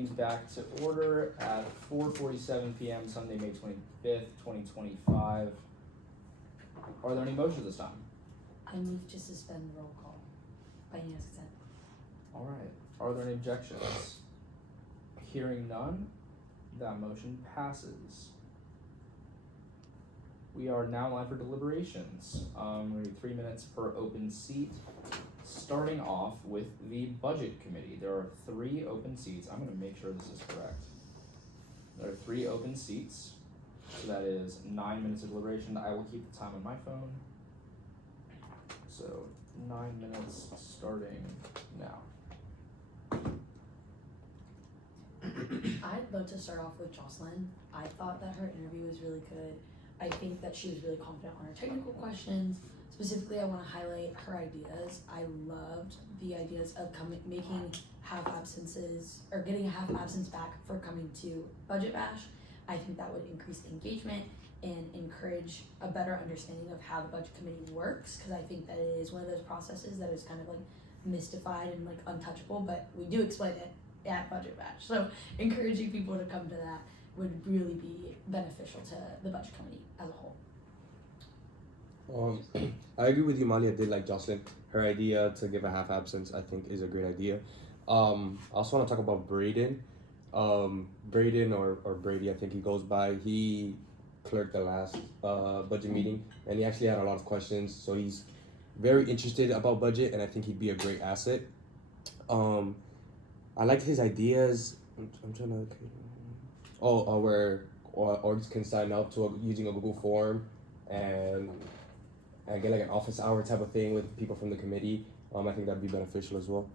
Back to order at 4:47 p.m. Sunday, May 25th, 2025. Are there any motions this time? I move to suspend the roll call by unanimous consent. All right. Are there any objections? Hearing none, that motion passes. We are now live for deliberations. We're going to do 3 minutes per open seat. Starting off with the budget committee. There are 3 open seats. I'm going to make sure this is correct. There are 3 open seats. So that is 9 minutes of deliberation. I will keep the time on my phone. So 9 minutes starting now. I'd love to start off with Jocelyn. I thought that her interview was really good. I think that she was really confident on her technical questions. Specifically, I want to highlight her ideas. I loved the ideas of making half absences or getting a half absence back for coming to Budget Bash. I think that would increase engagement and encourage a better understanding of how the budget committee works, because I think that it is one of those processes that is kind of like mystified and like untouchable, but we do explain it at Budget Bash. So encouraging people to come to that would really be beneficial to the budget committee as a whole. I agree with you, Molly. I did like Jocelyn. Her idea to give a half absence, I think, is a great idea. I also want to talk about Braden. Braden or Brady, I think he goes by. He clerked the last budget meeting, and he actually had a lot of questions. So he's very interested about budget, and I think he'd be a great asset. I liked his ideas. I'm trying to. Where orgs can sign up to using a Google form and get like an office hour type of thing with people from the committee. I think that'd be beneficial as well.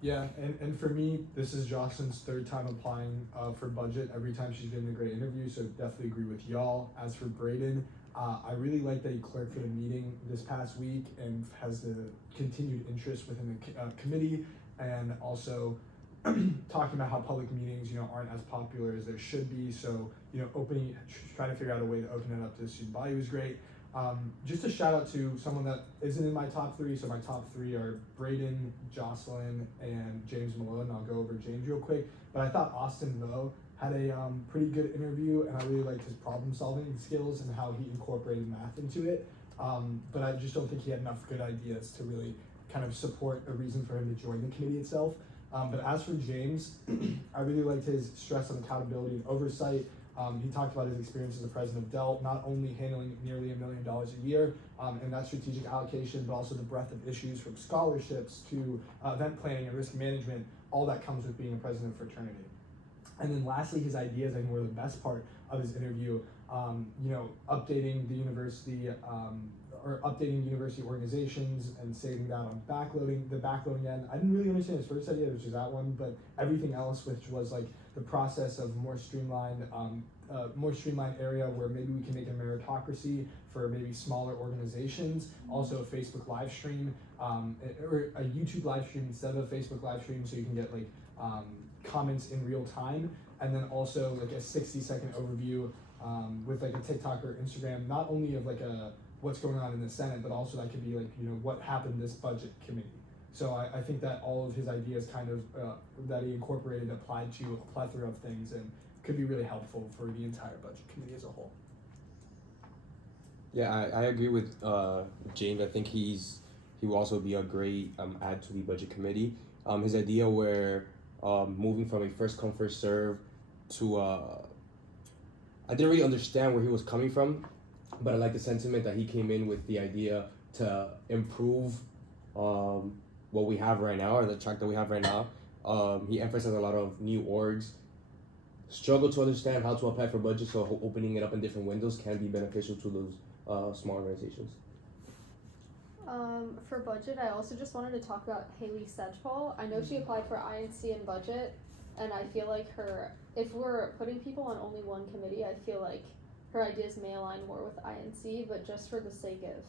Yeah, and for me, this is Jocelyn's 3rd time applying for budget. Every time she's getting a great interview, so definitely agree with y'all. As for Braden, I really like that he clerked for the meeting this past week and has the continued interest within the committee, and also talking about how public meetings, aren't as popular as there should be. So, trying to figure out a way to open it up to the student body was great. Just a shout out to someone that isn't in my top 3. So my top 3 are Braden, Jocelyn, and James Malone. I'll go over James real quick. But I thought Austin Vo had a pretty good interview, and I really liked his problem solving skills and how he incorporated math into it. But I just don't think he had enough good ideas to really kind of support a reason for him to join the committee itself. But as for James, I really liked his stress on accountability and oversight. He talked about his experience as the president of Dell, not only handling nearly $1 million a year and that strategic allocation, but also the breadth of issues from scholarships to event planning and risk management. All that comes with being a president of fraternity. And then lastly, his ideas, I think, were the best part of his interview. Updating the university or updating university organizations and saving that on the backloading end. I didn't really understand his first idea, which is that one, but everything else, which was like the process of more streamlined area where maybe we can make a meritocracy for maybe smaller organizations. Also a Facebook live stream, or a YouTube live stream instead of a Facebook live stream, so you can get like comments in real time. And then also like a 60-second overview with like a TikTok or Instagram, not only of like what's going on in the Senate, but also that could be like, what happened this budget committee. So I think that all of his ideas kind of, that he incorporated applied to a plethora of things and could be really helpful for the entire budget committee as a whole. Yeah, I agree with James. I think he will also be a great add to the budget committee. His idea where moving from a first come first serve to I didn't really understand where he was coming from, but I like the sentiment that he came in with the idea to improve what we have right now, or the track that we have right now. He emphasized a lot of new orgs struggle to understand how to apply for budget, so opening it up in different windows can be beneficial to those small organizations. For budget, I also just wanted to talk about Haley Sedgepol. I know she applied for INC and budget, and I feel like if we're putting people on only one committee, I feel like her ideas may align more with INC, but just for the sake of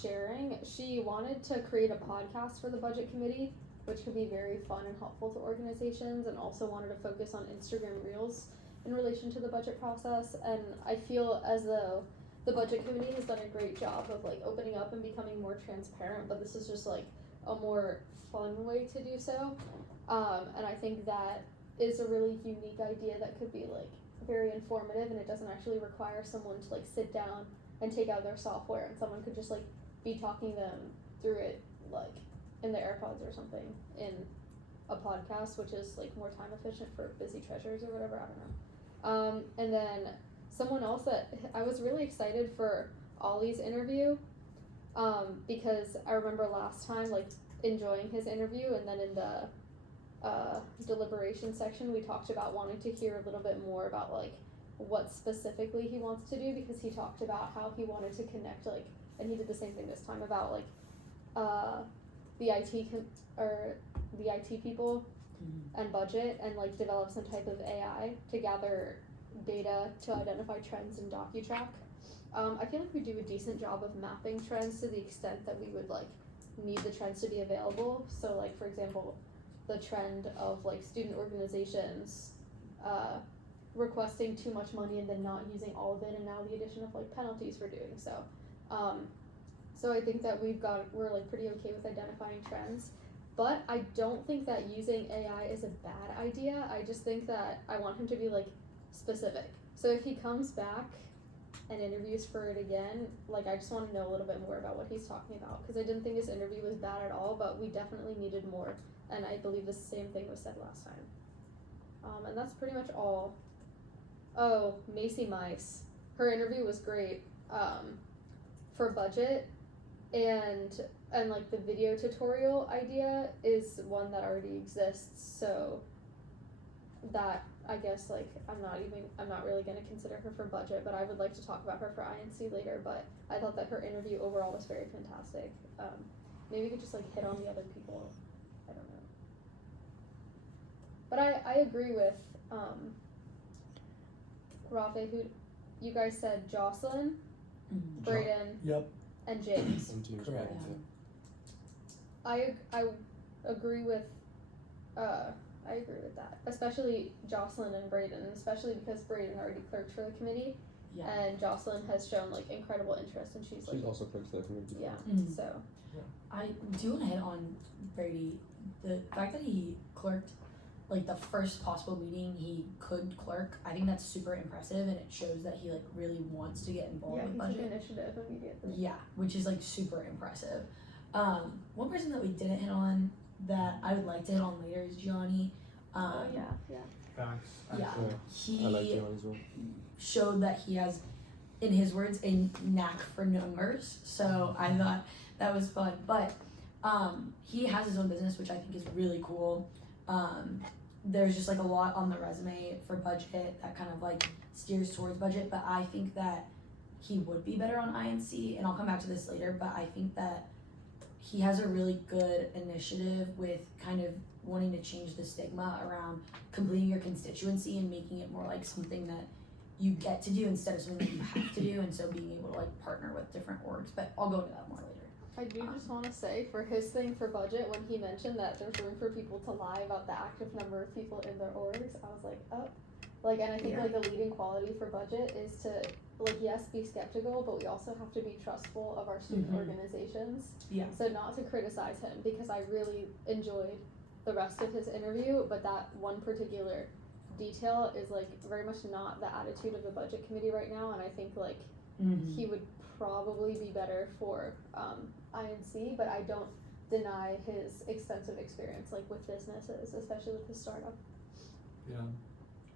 sharing, she wanted to create a podcast for the budget committee, which could be very fun and helpful to organizations, and also wanted to focus on Instagram Reels in relation to the budget process. And I feel as though the budget committee has done a great job of like opening up and becoming more transparent, but this is just like a more fun way to do so. And I think that is a really unique idea that could be like very informative, and it doesn't actually require someone to like sit down and take out their software, and someone could just like be talking them through it like in the AirPods or something in a podcast, which is like more time efficient for busy treasurers or whatever, I don't know. And then someone else that I was really excited for Ollie's interview, because I remember last time like enjoying his interview, and then in the deliberation section we talked about wanting to hear a little bit more about like what specifically he wants to do, because he talked about how he wanted to connect like, and he did the same thing this time about like the IT people and budget, and like develop some type of AI to gather data to identify trends in DocuTrack. I feel like we do a decent job of mapping trends to the extent that we would like need the trends to be available. So like for example, the trend of like student organizations requesting too much money and then not using all of it, and now the addition of like penalties for doing so. So I think that we're like pretty okay with identifying trends, but I don't think that using AI is a bad idea. I just think that I want him to be like specific. So if he comes back and interviews for it again, like I just want to know a little bit more about what he's talking about, because I didn't think his interview was bad at all, but we definitely needed more, and I believe the same thing was said last time. And that's pretty much all. Oh, Macy Mice, her interview was great for budget, and like the video tutorial idea is one that already exists, so that I guess like I'm not really going to consider her for budget, but I would like to talk about her for INC later. But I thought that her interview overall was very fantastic. Maybe we could just like hit on the other people. I don't know. But I agree with Rafe, who you guys said Jocelyn, Brayden, Yep. and James. Correct. I agree with that, especially Jocelyn and Brayden, especially because Brayden already clerked for the committee, and Jocelyn has shown like incredible interest, and she's like also clerked for the committee. Yeah, so I do want to hit on Brady. The fact that he clerked like the first possible meeting he could clerk, I think that's super impressive, and it shows that he like really wants to get involved with budget. Initiative immediately. Yeah, which is like super impressive. One person that we didn't hit on that I would like to hit on later is Johnny. Facts. Yeah, I like he John as well. showed that he has, in his words, a knack for numbers. So I thought that was fun. But he has his own business, which I think is really cool. There's just like a lot on the resume for budget that kind of like steers towards budget, but I think that he would be better on INC, and I'll come back to this later, but I think that he has a really good initiative with kind of wanting to change the stigma around completing your constituency and making it more like something that you get to do instead of something that you have to do, and so being able to like partner with different orgs, but I'll go into that more later. I do just want to say, for his thing for budget, when he mentioned that there's room for people to lie about the active number of people in their orgs, I was like, oh. Like, and I think like a leading quality for budget is to, like, yes, be skeptical, but we also have to be trustful of our student organizations. Yeah. So not to criticize him, because I really enjoyed the rest of his interview, but that one particular detail is like very much not the attitude of the budget committee right now, and I think like he would probably be better for INC, but I don't deny his extensive experience like with businesses, especially with his startup. Yeah,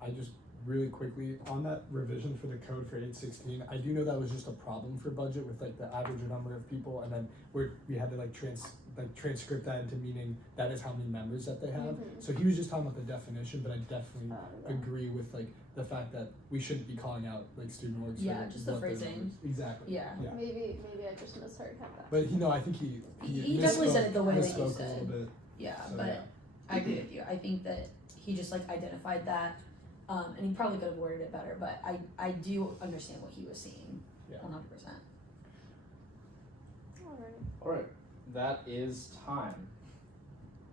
I just really quickly on that revision for the code for 816, I do know that was just a problem for budget with like the average number of people, and then we had to like transcript that into meaning that is how many members that they have. So he was just talking about the definition, but I definitely agree with like the fact that we shouldn't be calling out like student orgs. Yeah, for just the what their phrasing. numbers- Exactly. Yeah. Maybe I just misheard him. But I think he definitely said it the way that you misspoke a said. little bit. Yeah, So, but yeah. I agree with you. I think that he just like identified that, and he probably could have worded it better, but I do understand what he was seeing. Yeah. 100%. Alright, that is time.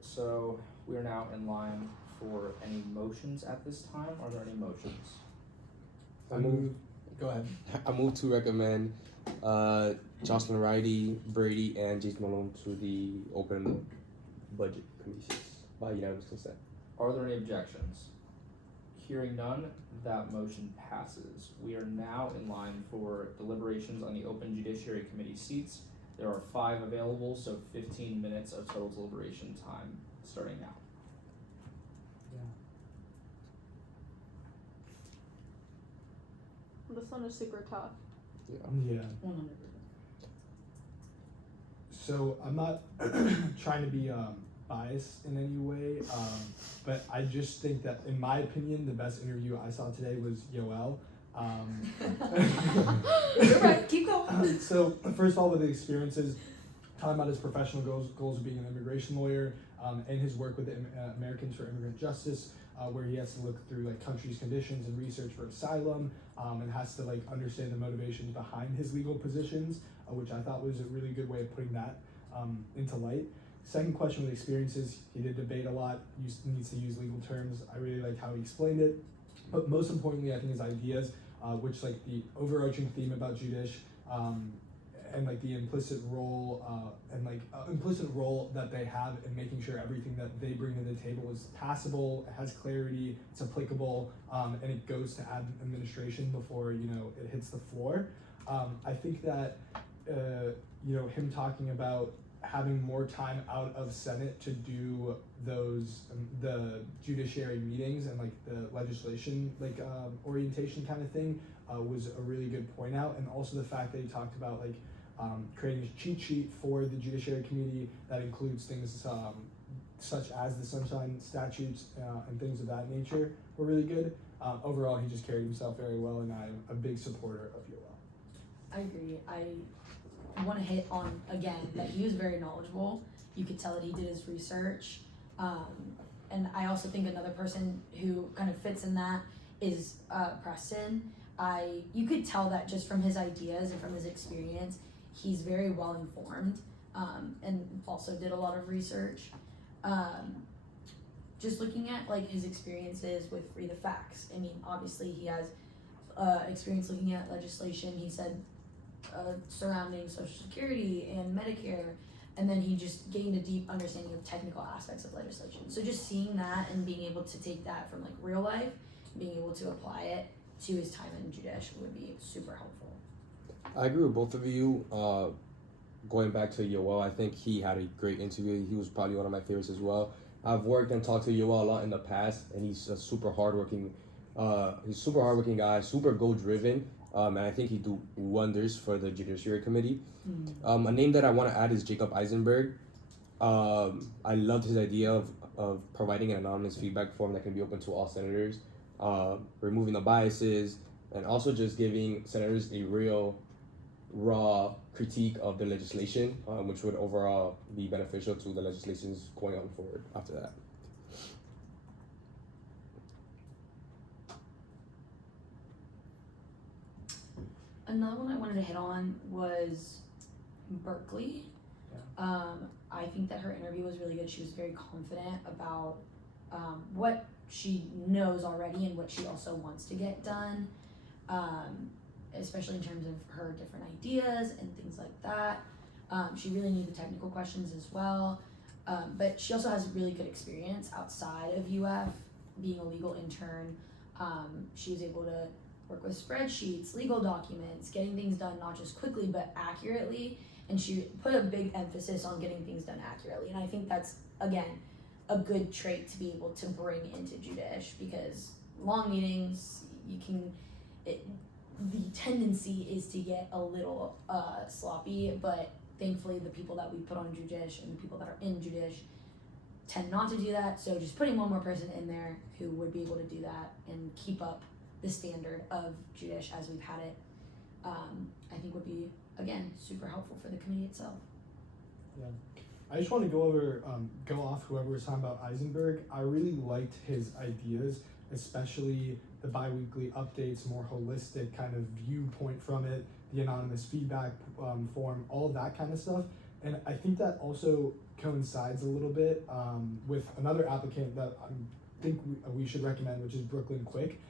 So we are now in line for any motions at this time. Are there any motions? Go ahead. I move to recommend Jocelyn Riley, Brady, and Jason Malone to the open budget committee seats. by unanimous consent. Are there any objections? Hearing none, that motion passes. We are now in line for deliberations on the open Judiciary Committee seats. There are 5 available, so 15 minutes of total deliberation time starting now. This one is super tough. Yeah. Yeah. 100%. So I'm not trying to be biased in any way, but I just think that, in my opinion, the best interview I saw today was Yoel. You're right, keep going. So first of all, with the experiences, talking about his professional goals of being an immigration lawyer, and his work with the Americans for Immigrant Justice, where he has to look through like countries' conditions and research for asylum, and has to like understand the motivations behind his legal positions, which I thought was a really good way of putting that into light. Second question with experiences, he did debate a lot, needs to use legal terms. I really liked how he explained it, but most importantly, I think his ideas, which like the overarching theme about Judish, and like the implicit role that they have in making sure everything that they bring to the table is passable, it has clarity, it's applicable, and it goes to administration before it hits the floor. I think that him talking about having more time out of Senate to do those the judiciary meetings and like the legislation orientation kind of thing was a really good point out, and also the fact that he talked about like creating a cheat sheet for the Judiciary Committee that includes things such as the Sunshine Statutes and things of that nature were really good. Overall, he just carried himself very well, and I'm a big supporter of Yoel. I agree. I want to hit on, again, that he was very knowledgeable. You could tell that he did his research. And I also think another person who kind of fits in that is Preston. You could tell that just from his ideas and from his experience, he's very well informed, and also did a lot of research. Just looking at like his experiences with Free the Facts. I mean, obviously he has experience looking at legislation. He said surrounding Social Security and Medicare, and then he just gained a deep understanding of technical aspects of legislation. So just seeing that and being able to take that from like real life, being able to apply it to his time in Judiciary would be super helpful. I agree with both of you. Going back to Yoel, I think he had a great interview. He was probably one of my favorites as well. I've worked and talked to Yoel a lot in the past, and he's a super hardworking guy, super goal-driven, and I think he'd do wonders for the Judiciary Committee. A name that I want to add is Jacob Eisenberg. I loved his idea of providing an anonymous feedback form that can be open to all senators, removing the biases, and also just giving senators a real, raw critique of the legislation, which would overall be beneficial to the legislations going on forward after that. Another one I wanted to hit on was Berkeley. I think that her interview was really good. She was very confident about what she knows already and what she also wants to get done, especially in terms of her different ideas and things like that. She really knew the technical questions as well, but she also has really good experience outside of UF, being a legal intern. She was able to work with spreadsheets, legal documents, getting things done not just quickly but accurately, and she put a big emphasis on getting things done accurately, and I think that's, again, a good trait to be able to bring into Judish, because long meetings, the tendency is to get a little sloppy, but thankfully the people that we put on Judish and the people that are in Judish tend not to do that, so just putting one more person in there who would be able to do that and keep up the standard of Judish as we've had it, I think would be, again, super helpful for the committee itself. Yeah. I just want to go off whoever was talking about Eisenberg. I really liked his ideas, especially the bi-weekly updates, more holistic kind of viewpoint from it, the anonymous feedback form, all of that kind of stuff. And I think that also coincides a little bit with another applicant that I think we should recommend, which is Brooklyn Quick.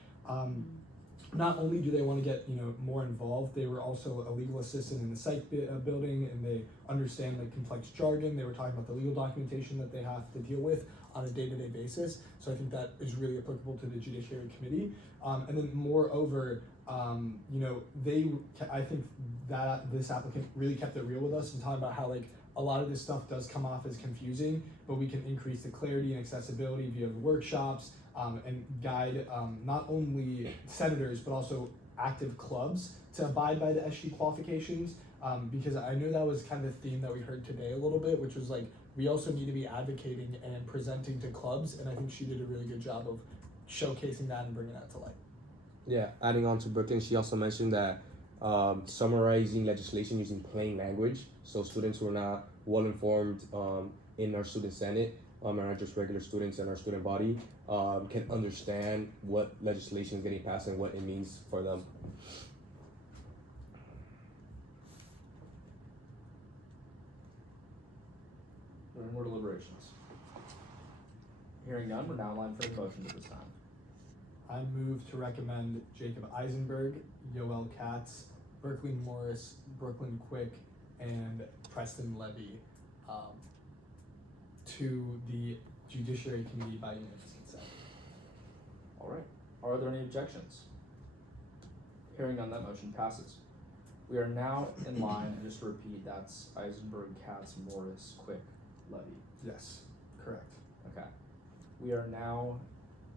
Not only do they want to get more involved, they were also a legal assistant in the psych building, and they understand like complex jargon. They were talking about the legal documentation that they have to deal with. on a day-to-day basis. So I think that is really applicable to the Judiciary Committee. And then moreover, I think that this applicant really kept it real with us and talking about how like a lot of this stuff does come off as confusing, but we can increase the clarity and accessibility via the workshops and guide not only senators but also active clubs to abide by the SG qualifications, because I know that was kind of the theme that we heard today a little bit, which was like we also need to be advocating and presenting to clubs, and I think she did a really good job of showcasing that and bringing that to light. Yeah, adding on to Brooklyn, she also mentioned that summarizing legislation using plain language, so students who are not well informed in our student senate and are just regular students in our student body can understand what legislation is getting passed and what it means for them. Are there more deliberations? Hearing none, we're now in line for the motion at this time. I move to recommend Jacob Eisenberg, Yoel Katz, Berkeley Morris, Brooklyn Quick, and Preston Levy to the Judiciary Committee by unanimous consent. All right. Are there any objections? Hearing none, that motion passes. We are now in line, and just to repeat, that's Eisenberg, Katz, Morris, Quick, Levy. Yes, correct. Okay. We are now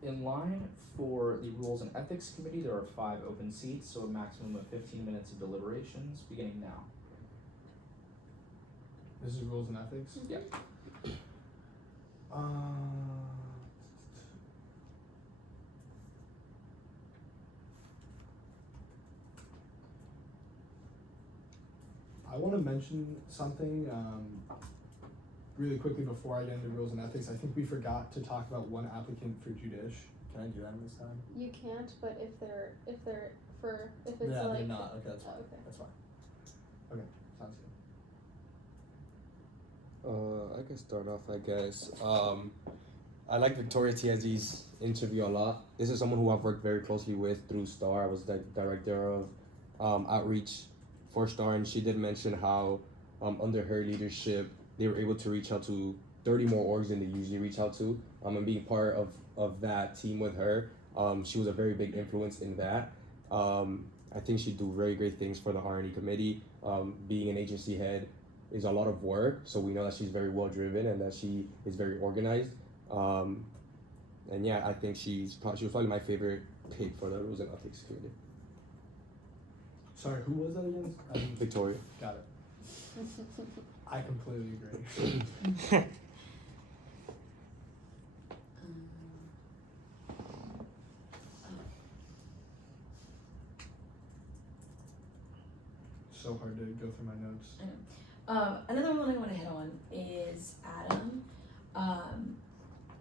in line for the Rules and Ethics Committee. There are 5 open seats, so a maximum of 15 minutes of deliberations beginning now. This is Rules and Ethics? Yep. I want to mention something really quickly before I get into Rules and Ethics. I think we forgot to talk about one applicant for Judish. Can I do that this time? You can't, but if it's Yeah, like they're not. Okay, that's fine. Oh, okay. That's fine. Okay, sounds good. I can start off, I guess. I like Victoria Tiezzi's interview a lot. This is someone who I've worked very closely with through STAR. I was the director of outreach for STAR, and she did mention how under her leadership, they were able to reach out to 30 more orgs than they usually reach out to. And being part of that team with her, she was a very big influence in that. I think she'd do very great things for the R&E committee. Being an agency head is a lot of work, so we know that she's very well driven and that she is very organized. And yeah, I think she was probably my favorite pick for the Rules and Ethics committee. Sorry, who was that again? Victoria. Got it. I completely agree. So hard to go through my notes. Another one I want to hit on is Adam.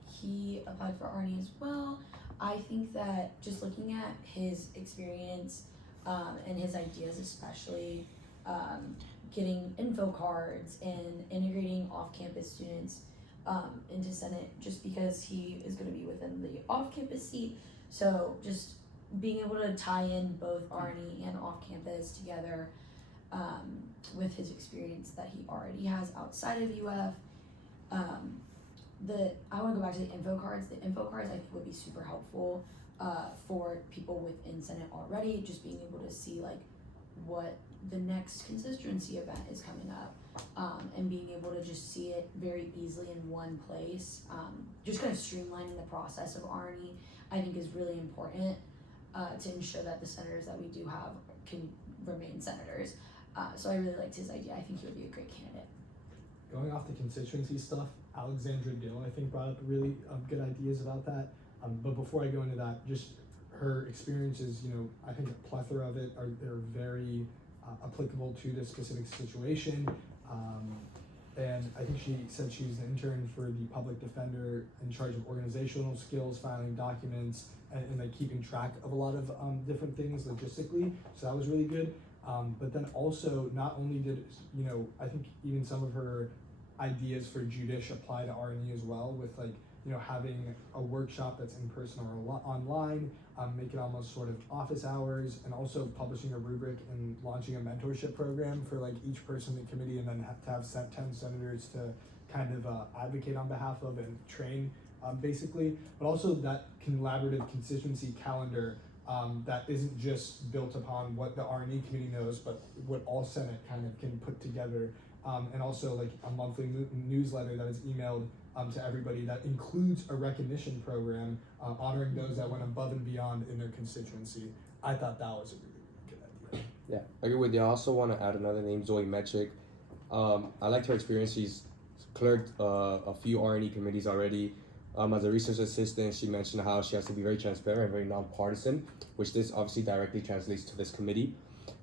He applied for Arnie as well. I think that just looking at his experience and his ideas, especially getting info cards and integrating off-campus students into Senate, just because he is going to be within the off-campus seat. So just being able to tie in both Arnie and off-campus together with his experience that he already has outside of UF. I want to go back to the info cards. The info cards I think would be super helpful for people within Senate already, just being able to see like what the next constituency event is coming up, and being able to just see it very easily in one place. Just kind of streamlining the process of Arnie, I think, is really important to ensure that the senators that we do have can remain senators. So I really liked his idea. I think he would be a great candidate. Going off the constituency stuff, Alexandra Dill, I think, brought up really good ideas about that. But before I go into that, just her experiences, I think a plethora of it they're very applicable to this specific situation. And I think she said she was an intern for the public defender in charge of organizational skills, filing documents, and like keeping track of a lot of different things logistically. So that was really good. But then also, not only did, I think even some of her ideas for Judish apply to R&E as well, with like, having a workshop that's in person or online, make it almost sort of office hours, and also publishing a rubric and launching a mentorship program for like each person in the committee, and then have to have 10 senators to kind of advocate on behalf of and train basically, but also that collaborative constituency calendar that isn't just built upon what the R&E committee knows, but what all Senate kind of can put together, and also like a monthly newsletter that is emailed to everybody that includes a recognition program honoring those that went above and beyond in their constituency. I thought that was a really, really good idea. Yeah, I agree with you. I also want to add another name, Zoe Metric. I liked her experience. She's clerked a few R&E committees already. As a research assistant, she mentioned how she has to be very transparent and very nonpartisan, which this obviously directly translates to this committee.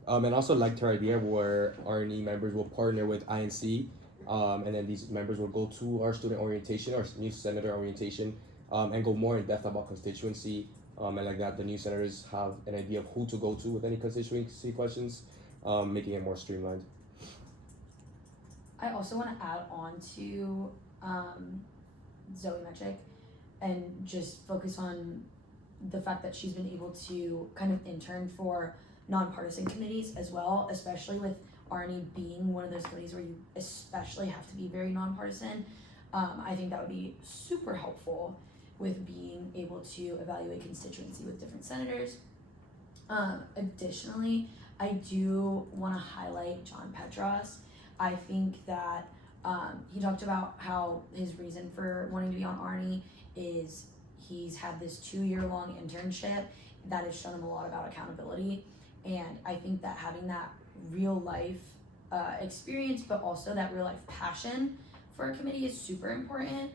And also liked her idea where R&E members will partner with INC, and then these members will go to our student orientation or new senator orientation, and go more in depth about constituency. And like that, the new senators have an idea of who to go to with any constituency questions, making it more streamlined. I also want to add on to Zoe Metric and just focus on the fact that she's been able to kind of intern for nonpartisan committees as well, especially with R&E being one of those committees where you especially have to be very nonpartisan. I think that would be super helpful with being able to evaluate constituency with different senators. Additionally, I do want to highlight John Petros. I think that he talked about how his reason for wanting to be on R&E is he's had this 2-year-long internship that has shown him a lot about accountability, and I think that having that real life experience, but also that real life passion for a committee is super important.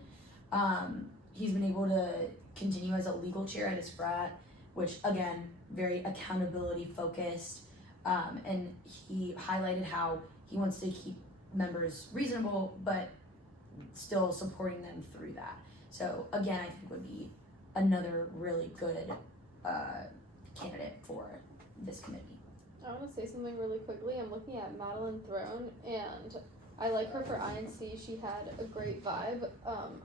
He's been able to continue as a legal chair at his frat, which again, very accountability focused, and he highlighted how he wants to keep members reasonable, but still supporting them through that. So again, I think would be another really good candidate for this committee. I want to say something really quickly. I'm looking at Madeline Throne, and I like her for INC. She had a great vibe.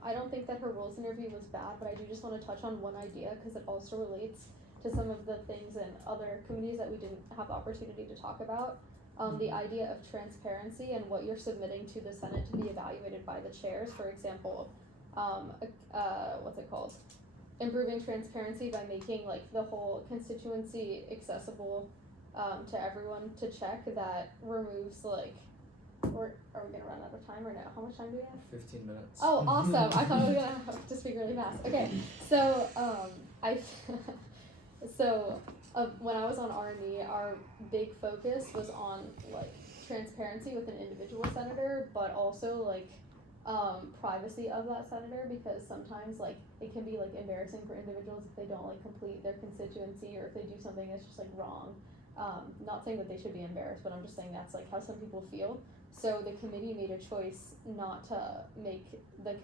I don't think that her rules interview was bad, but I do just want to touch on one idea because it also relates to some of the things in other committees that we didn't have the opportunity to talk about. The idea of transparency and what you're submitting to the Senate to be evaluated by the chairs. For example, what's it called? Improving transparency by making like the whole constituency accessible to everyone to check. That removes like, are we gonna run out of time or no? How much time do we have? 15 minutes. Oh, awesome! I thought I was gonna have to speak really fast. Okay, so when I was on R&E, our big focus was on like transparency with an individual senator, but also like privacy of that senator, because sometimes like it can be like embarrassing for individuals if they don't like complete their constituency or if they do something that's just like wrong. Not saying that they should be embarrassed, but I'm just saying that's like how some people feel. So the committee made a choice not to make the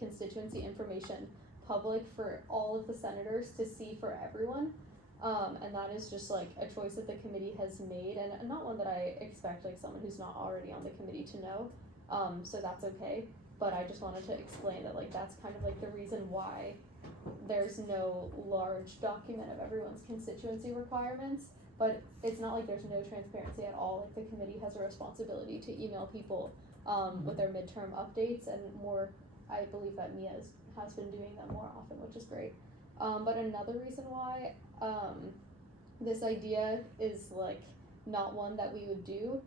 constituency information public for all of the senators to see for everyone. And that is just like a choice that the committee has made, and not one that I expect like someone who's not already on the committee to know. So that's okay. But I just wanted to explain that like that's kind of like the reason why there's no large document of everyone's constituency requirements. But it's not like there's no transparency at all. Like the committee has a responsibility to email people with their midterm updates, and more, I believe that Mia has been doing that more often, which is great. But another reason why this idea is like not one that we would do,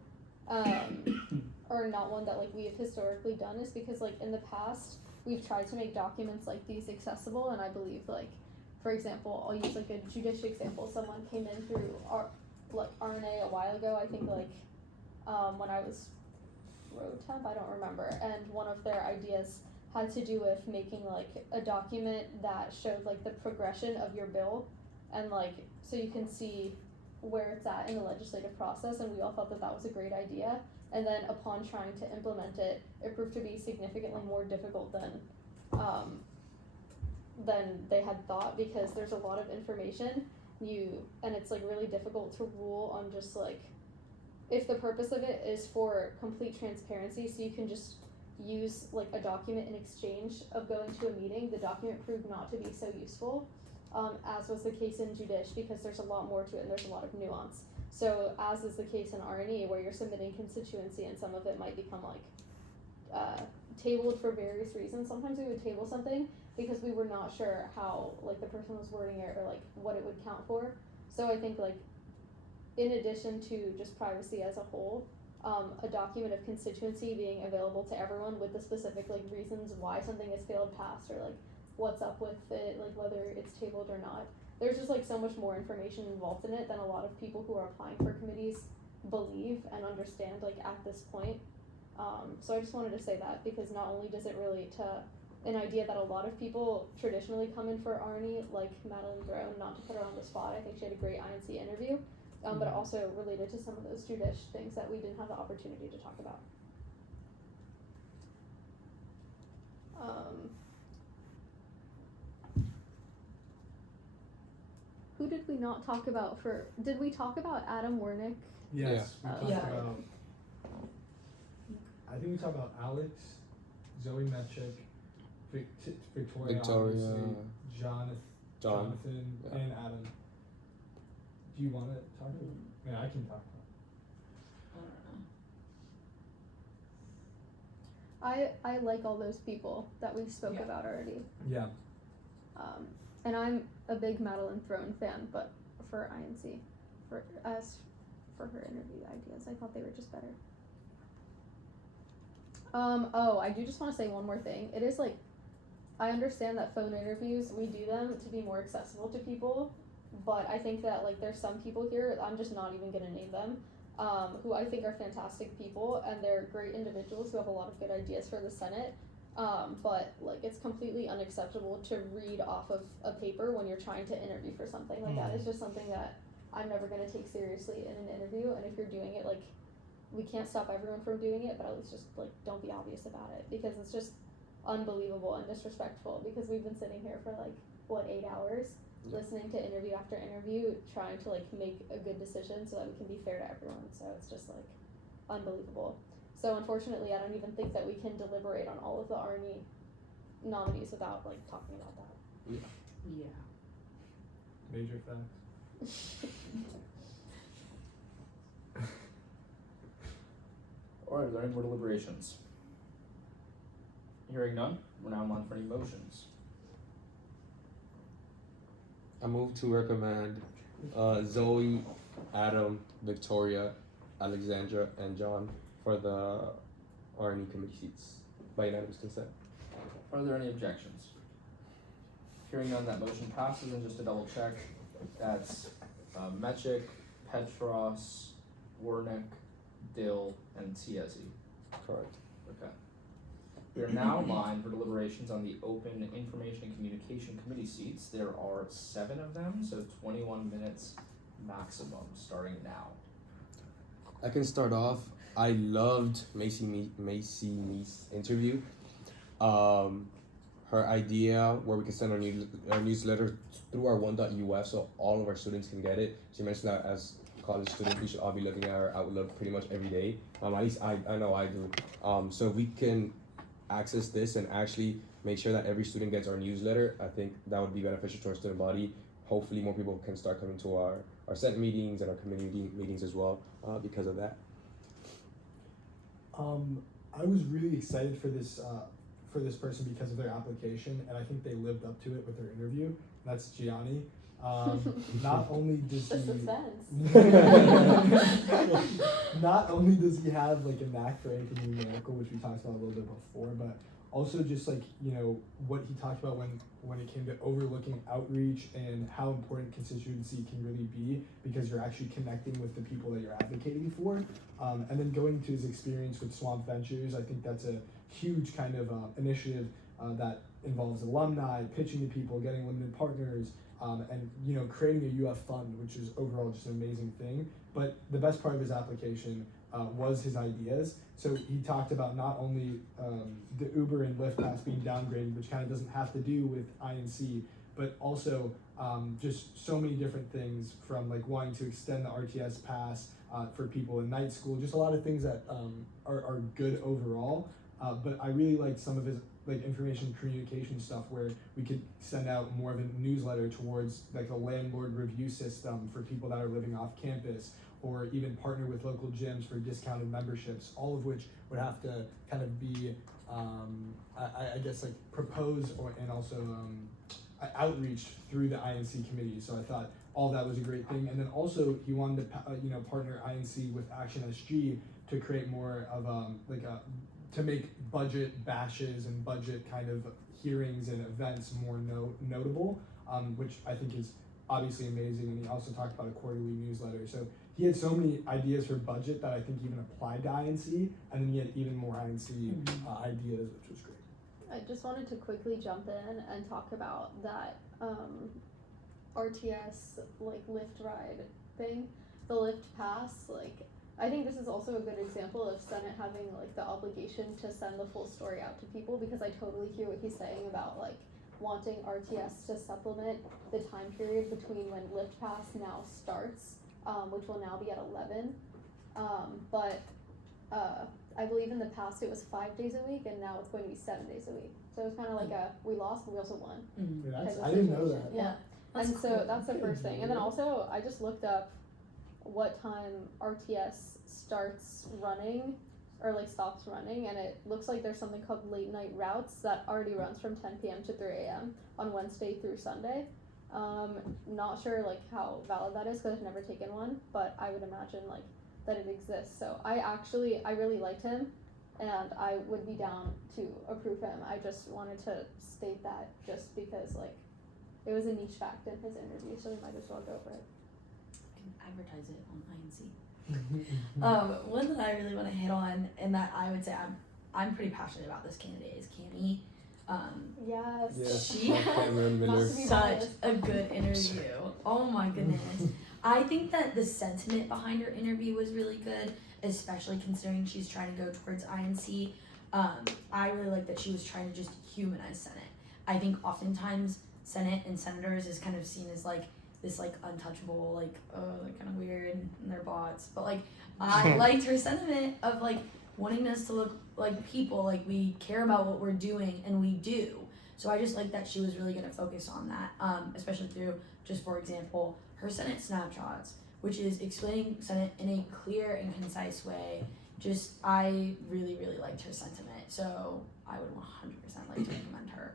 or not one that like we have historically done, is because like in the past we've tried to make documents like these accessible, and I believe like, for example, I'll use like a judiciary example. Someone came in through RNA a while ago, I think like when I was road temp, I don't remember, and one of their ideas had to do with making like a document that showed like the progression of your bill, and like so you can see where it's at in the legislative process, and we all thought that that was a great idea. And then upon trying to implement it, it proved to be significantly more difficult than they had thought, because there's a lot of information and it's like really difficult to rule on just like if the purpose of it is for complete transparency, so you can just use like a document in exchange of going to a meeting. The document proved not to be so useful, as was the case in Judish, because there's a lot more to it and there's a lot of nuance. So as is the case in R&E, where you're submitting constituency and some of it might become like tabled for various reasons. Sometimes we would table something because we were not sure how like the person was wording it or like what it would count for. So I think like in addition to just privacy as a whole, a document of constituency being available to everyone with the specific like reasons why something has failed past or like what's up with it, like whether it's tabled or not. There's just like so much more information involved in it than a lot of people who are applying for committees believe and understand like at this point. So I just wanted to say that because not only does it relate to an idea that a lot of people traditionally come in for Arnie, like Madeline Throne, not to put her on the spot, I think she had a great INC interview, but also related to some of those Judish things that we didn't have the opportunity to talk about. Who did we not talk about did we talk about Adam Wernick? Yes, we talked Yeah. about. I think we talked about Alex, Zoe Metchik, Victoria, obviously, Jonathan, yeah. and Adam. Do you want to talk about it? Yeah, I can talk about I like all those people that we spoke Yeah. about already. it. Yeah. And I'm a big Madeline Throne fan, but for INC, for her interview ideas, I thought they were just better. I do just want to say one more thing. It is like, I understand that phone interviews, we do them to be more accessible to people, but I think that like there's some people here, I'm just not even gonna name them, who I think are fantastic people and they're great individuals who have a lot of good ideas for the Senate. But like it's completely unacceptable to read off of a paper when you're trying to interview for something. Like that is just something that I'm never gonna take seriously in an interview, and if you're doing it, like we can't stop everyone from doing it, but at least just like don't be obvious about it, because it's just unbelievable and disrespectful, because we've been sitting here for like 8 hours listening to interview after interview, trying to like make a good decision so that we can be fair to everyone. So it's just like unbelievable. So unfortunately, I don't even think that we can deliberate on all of the Arnie nominees without like talking about that. Yeah. Major facts. Alright, are there any more deliberations? Hearing none, we're now on for any motions. I move to recommend Zoe, Adam, Victoria, Alexandra, and John for the Arnie committee seats by unanimous consent. Are there any objections? Hearing none, that motion passes, and just to double check, that's Mechik, Petros, Wernick, Dill, and Tiezi. Correct. Okay. We are now in line for deliberations on the Open Information and Communication Committee seats. There are 7 of them, so 21 minutes maximum, starting now. I can start off. I loved Macy Mee's interview. Her idea where we can send our newsletter through our 1.uf so all of our students can get it. She mentioned that as college students, we should all be looking at our Outlook pretty much every day. At least I know I do. So if we can access this and actually make sure that every student gets our newsletter, I think that would be beneficial to our student body. Hopefully more people can start coming to our Senate meetings and our community meetings as well because of that. I was really excited for this person because of their application, and I think they lived up to it with their interview. That's Gianni. Not only does The he suspense. not only does he have like a knack for anything numerical, which we talked about a little bit before, but also just like, you know, what he talked about when it came to overlooking outreach and how important constituency can really be, because you're actually connecting with the people that you're advocating for. And then going to his experience with Swamp Ventures, I think that's a huge kind of initiative that involves alumni, pitching to people, getting limited partners, and, you know, creating a UF fund, which is overall just an amazing thing. But the best part of his application was his ideas. So he talked about not only the Uber and Lyft pass being downgraded, which kind of doesn't have to do with INC, but also just so many different things, from like wanting to extend the RTS pass for people in night school, just a lot of things that are good overall. But I really liked some of like information communication stuff where we could send out more of a newsletter towards like a landlord review system for people that are living off campus, or even partner with local gyms for discounted memberships, all of which would have to kind of be, I guess like proposed and also outreach through the INC committee. So I thought all that was a great thing. And then also he wanted to, partner INC with Action SG to create more of to make budget bashes and budget kind of hearings and events more notable, which I think is obviously amazing. And he also talked about a quarterly newsletter. So he had so many ideas for budget that I think even applied to INC, and then he had even more INC ideas, which was great. I just wanted to quickly jump in and talk about that RTS like lift ride thing, the lift pass. Like, I think this is also a good example of Senate having like the obligation to send the full story out to people, because I totally hear what he's saying about like wanting RTS to supplement the time period between when lift pass now starts, which will now be at 11. But I believe in the past it was 5 days a week, and now it's going to be 7 days a week. So it's kind of like we lost, but we also won. I didn't know that. Yeah. That's and so cool. that's the first thing. And then also I just looked up what time RTS starts running, or like stops running, and it looks like there's something called late night routes that already runs from 10 p.m. to 3 a.m. on Wednesday through Sunday. Not sure like how valid that is, because I've never taken one, but I would imagine like that it exists. So I really liked him, and I would be down to approve him. I just wanted to state that just because like it was a niche fact in his interview, so we might as well go for it. You can advertise it on INC. One that I really want to hit on, and that I would say I'm pretty passionate about this candidate, is Cami. Yes. She had such a good interview. Oh my goodness. I think that the sentiment behind her interview was really good, especially considering she's trying to go towards INC. I really like that she was trying to just humanize Senate. I think oftentimes Senate and senators is kind of seen as like this like untouchable, like, oh, they're kind of weird and they're bots. But like, I liked her sentiment of like wanting us to look like people, like we care about what we're doing, and we do. So I just like that she was really going to focus on that, especially through, just for example, her Senate snapshots, which is explaining Senate in a clear and concise way. Just, I really, really liked her sentiment. So I would 100% like to recommend her.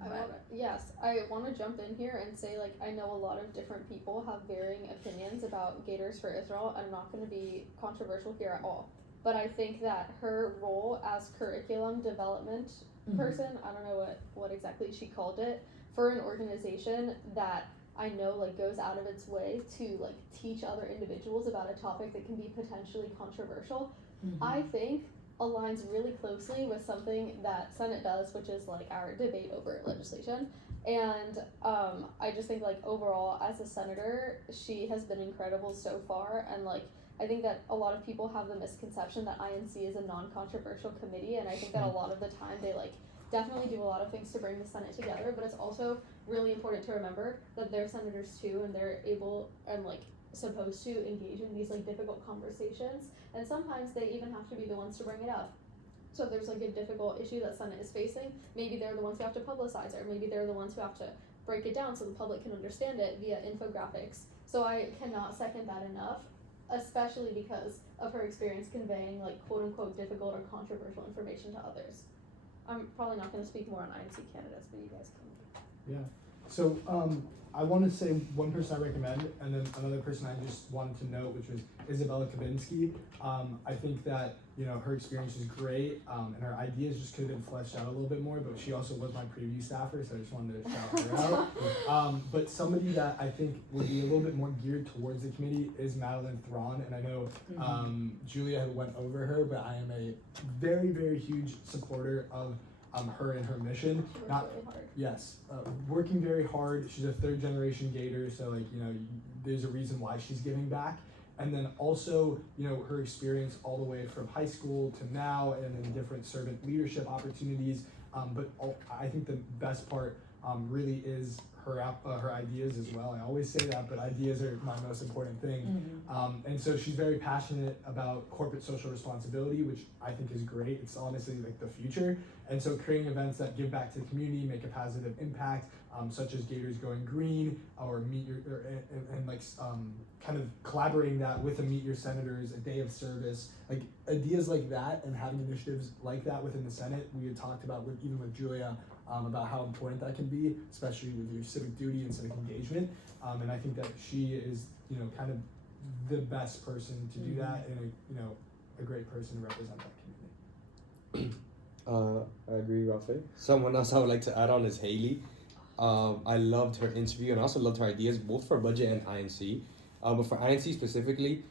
I want to jump in here and say, like, I know a lot of different people have varying opinions about Gators for Israel. I'm not going to be controversial here at all. But I think that her role as curriculum development person, I don't know what exactly she called it, for an organization that I know like goes out of its way to like teach other individuals about a topic that can be potentially controversial, I think aligns really closely with something that Senate does, which is like our debate over legislation. And I just think like overall as a senator, she has been incredible so far. And like I think that a lot of people have the misconception that INC is a non-controversial committee, and I think that a lot of the time they like definitely do a lot of things to bring the Senate together, but it's also really important to remember that they're senators too, and they're able and like supposed to engage in these like difficult conversations, and sometimes they even have to be the ones to bring it up. So if there's like a difficult issue that Senate is facing, maybe they're the ones who have to publicize it, or maybe they're the ones who have to break it down so the public can understand it via infographics. So I cannot second that enough, especially because of her experience conveying like quote unquote difficult or controversial information to others. I'm probably not going to speak more on INC candidates, but you guys can. Yeah. So I want to say one person I recommend, and then another person I just wanted to note, which was Isabella Kabinski. I think that her experience is great, and her ideas just could have been fleshed out a little bit more. But she also was my preview staffer, so I just wanted to shout her out. But somebody that I think would be a little bit more geared towards the committee is Madeline Thrawn, and I know Julia had went over her, but I am a very, very huge supporter of her and her mission. Really hard. Yes, working very hard. She's a third generation Gator, so like there's a reason why she's giving back. And then also her experience all the way from high school to now, and in different servant leadership opportunities. But I think the best part really is her ideas as well. I always say that, but ideas are my most important thing. And so she's very passionate about corporate social responsibility, which I think is great. It's honestly like the future. And so creating events that give back to the community, make a positive impact, such as Gators Going Green, or Meet Your, kind of collaborating that with a Meet Your Senators, a day of service, like ideas like that, and having initiatives like that within the Senate. We had talked about even with Julia, about how important that can be, especially with your civic duty and civic engagement. And I think that she is, kind of the best person to do that, and a great person to represent that community. I agree, Rafe. Someone else I would like to add on is Haley. I loved her interview and also loved her ideas, both for budget and INC. But for INC specifically,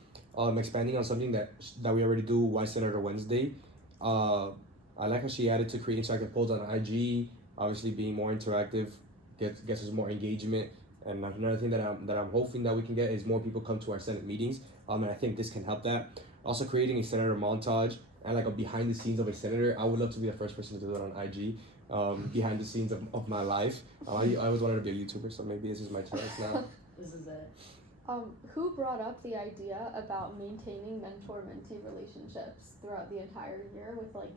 expanding on something that we already do, Why Senator Wednesday. I like how she added to create interactive polls on IG. Obviously, being more interactive gets us more engagement. And another thing that I'm hoping that we can get is more people come to our Senate meetings. And I think this can help that. Also, creating a senator montage and like a behind the scenes of a senator. I would love to be the first person to do that on IG. Behind the scenes of my life. I always wanted to be a YouTuber, so maybe this is my chance now. This is it. Who brought up the idea about maintaining mentor-mentee relationships throughout the entire year with like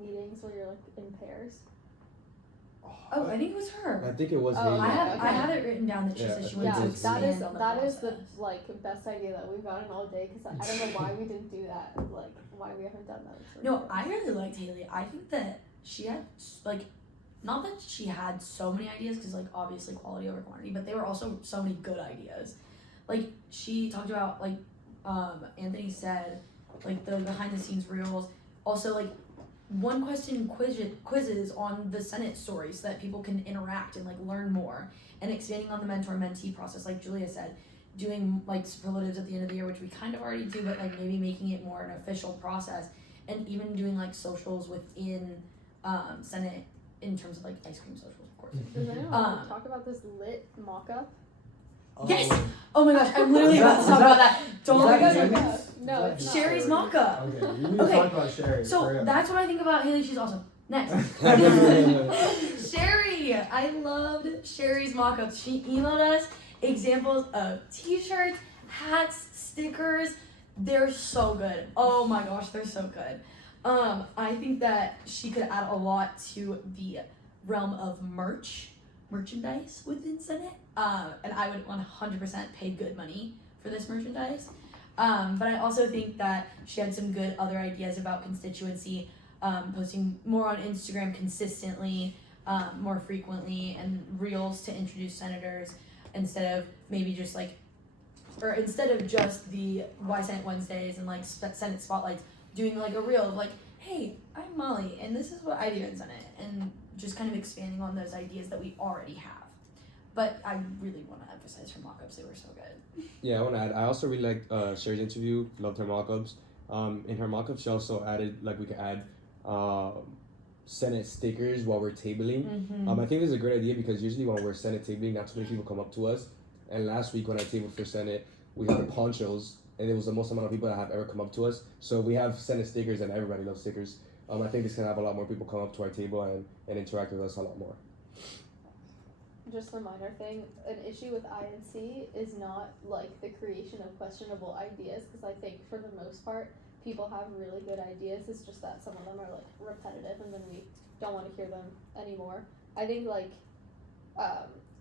meetings where you're like in pairs? Oh, I think it was her. I think it was Oh, Haley. I okay. have it written down that she said she wanted to expand on the that is the process. like best idea that we've gotten all day, because I don't know why we didn't do that, like why we haven't done that. It's really No, cool. I really liked Haley. I think that she had not that she had so many ideas, because like obviously quality over quantity, but they were also so many good ideas. Like she talked about like Anthony said, like the behind the scenes reels, also like one question quizzes on the Senate story so that people can interact and like learn more, and expanding on the mentor mentee process, like Julia said, doing like superlatives at the end of the year, which we kind of already do, but like maybe making it more an official process, and even doing like socials within Senate in terms of like ice cream socials, of course. Does anyone want to talk about this lit mock-up? Yes! Oh my gosh, I'm literally about to talk about that. Don't that guys Andy's? are No, it's not. Sherry's mock-up. Okay, we need to Okay, talk about Sherry. So Hurry up. that's what I think about Haley. She's awesome. Next. Sherry. I loved Sherry's mock-ups. She emailed us examples of t-shirts, hats, stickers. They're so good. Oh my gosh, they're so good. I think that she could add a lot to the realm of merchandise within Senate. And I would 100% pay good money for this merchandise. But I also think that she had some good other ideas about constituency, posting more on Instagram consistently, more frequently, and reels to introduce senators instead of maybe just like, or instead of just the Why Senate Wednesdays and like Senate spotlights, doing like a reel of like, hey, I'm Molly, and this is what I do in Senate, and just kind of expanding on those ideas that we already have. But I really want to emphasize her mock-ups. They were so good. Yeah, I want to add. I also really liked Sherry's interview. Loved her mock-ups. In her mock-ups, she also added like we could add Senate stickers while we're tabling. I think this is a great idea because usually when we're Senate tabling, not too many people come up to us. And last week when I tabled for Senate, we had the ponchos, and it was the most amount of people that have ever come up to us. So we have Senate stickers, and everybody loves stickers. I think this can have a lot more people come up to our table and interact with us a lot more. Just a minor thing, an issue with INC is not like the creation of questionable ideas, because I think for the most part people have really good ideas. It's just that some of them are like repetitive and then we don't want to hear them anymore. I think like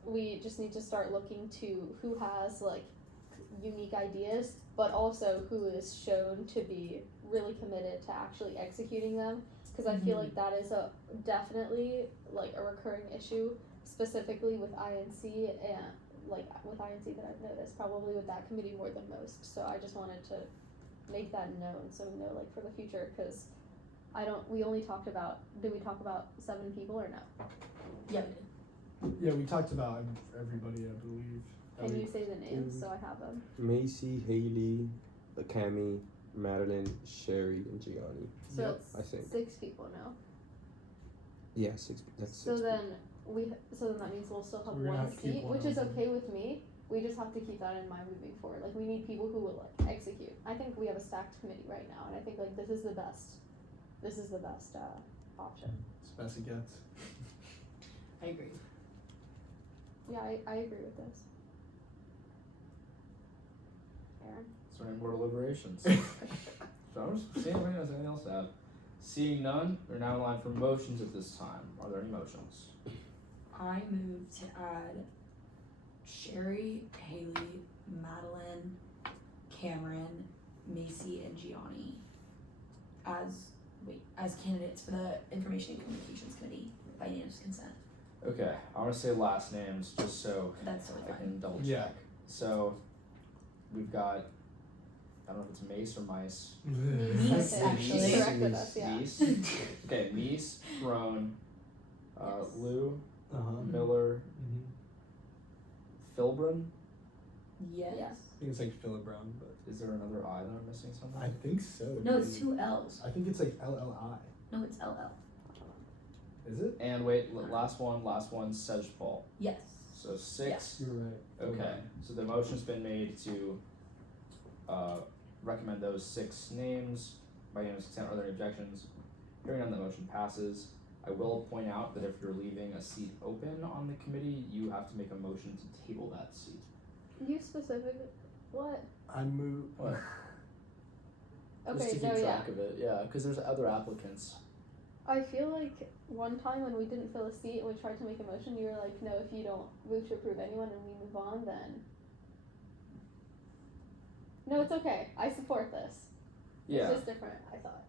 we just need to start looking to who has like unique ideas, but also who is shown to be really committed to actually executing them, because I feel like that is a definitely like a recurring issue, specifically with INC, and like with INC that I've noticed, probably with that committee more than most. So I just wanted to make that known so we know like for the future, because we only talked about, did we talk about 7 people or no? Yeah, we did. Yeah, we talked about everybody, I believe. Can you say the names so I have them? Macy, Haley, Cami, Madeline, Sherry, and Gianni. So Yep, it's I think. 6 people now. Yeah, 6. That's 6. So then that means we'll still have We're gonna 1 have to keep seat, one which is open. okay with me. We just have to keep that in mind moving forward. Like we need people who will like execute. I think we have a stacked committee right now, and I think like this is the best option. It's the best it gets. I agree. Yeah, I agree with this. Aaron? Is there any more deliberations? So I'm just seeing if anyone has anything else to add. Seeing none, we're now in line for motions at this time. Are there any motions? I move to add Sherry, Haley, Madeline, Cameron, Macy, and Gianni as candidates for the Information and Communications Committee by unanimous consent. Okay, I want to say last names just so That's totally I fine. can double check. Yeah. So we've got, I don't know if it's Mace or Mice. Mies, Okay, actually. she corrected us, yeah. Mies. Okay, Mies, Frone, Yes. Lou, Uh-huh. Miller, Mm-hmm. Philbrin. Yes. Yes. I think it's like Philip Brown, but Is there another I that I'm missing something? I think so. No, it's dude. 2 L's. I think it's like LLI. No, it's LL. Is it? And wait, last one, Sejpal. Yes. So 6. You're right. Okay, so the motion's been made to recommend those 6 names by unanimous consent. Are there any objections? Hearing none, the motion passes. I will point out that if you're leaving a seat open on the committee, you have to make a motion to table that seat. You specific, what? I move. What? Okay, Just to no, keep yeah. track of it, yeah, because there's other applicants. I feel like one time when we didn't fill a seat and we tried to make a motion, you were like, no, if you don't move to approve anyone and we move on, then. No, it's okay. I support this. Yeah. It's just different, I thought.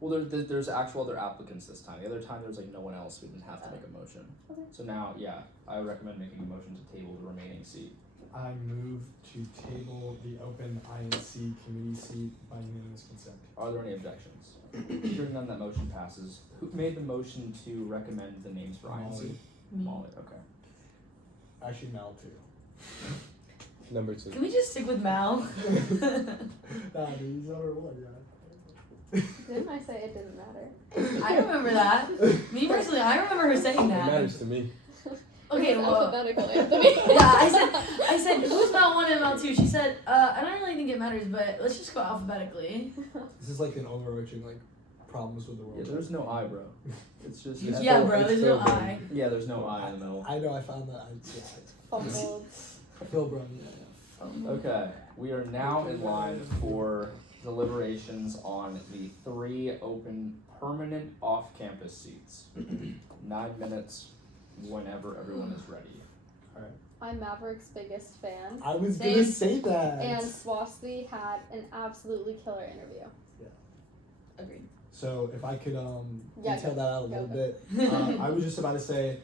Well, there's actual other applicants this time. The other time there was like no one else. We didn't have to make a motion. Okay. So now, yeah, I would recommend making a motion to table the remaining seat. I move to table the open INC committee seat by unanimous consent. Are there any objections? Hearing none, that motion passes. Who made the motion to recommend the names for INC? Molly. Molly, okay. Actually, Mel too. Number 2. Can we just stick with Mal? Nah, dude, he's number 1, yeah. Didn't I say it didn't matter? I remember that. Me personally, I remember her saying It that. matters to me. Okay, It's well. alphabetical, Anthony. Yeah, I said, who's Mal 1 and Mal 2? She said, I don't really think it matters, but let's just go alphabetically. This is like an overarching like problems with the world. Yeah, there's no I, bro. It's just Yeah, bro, it's there's no Philbin. I. Yeah, there's no I in the middle. I know. I found that. Fumbled. Phil Brown. Yeah. Okay, we are now in line for deliberations on the 3 open permanent off-campus seats. 9 minutes whenever everyone is ready. I'm Maverick's biggest fan. I was Same. gonna say that. And Swasti had an absolutely killer interview. Agreed. So if I could Yeah, detail that out a go, little go. bit, I was just about to say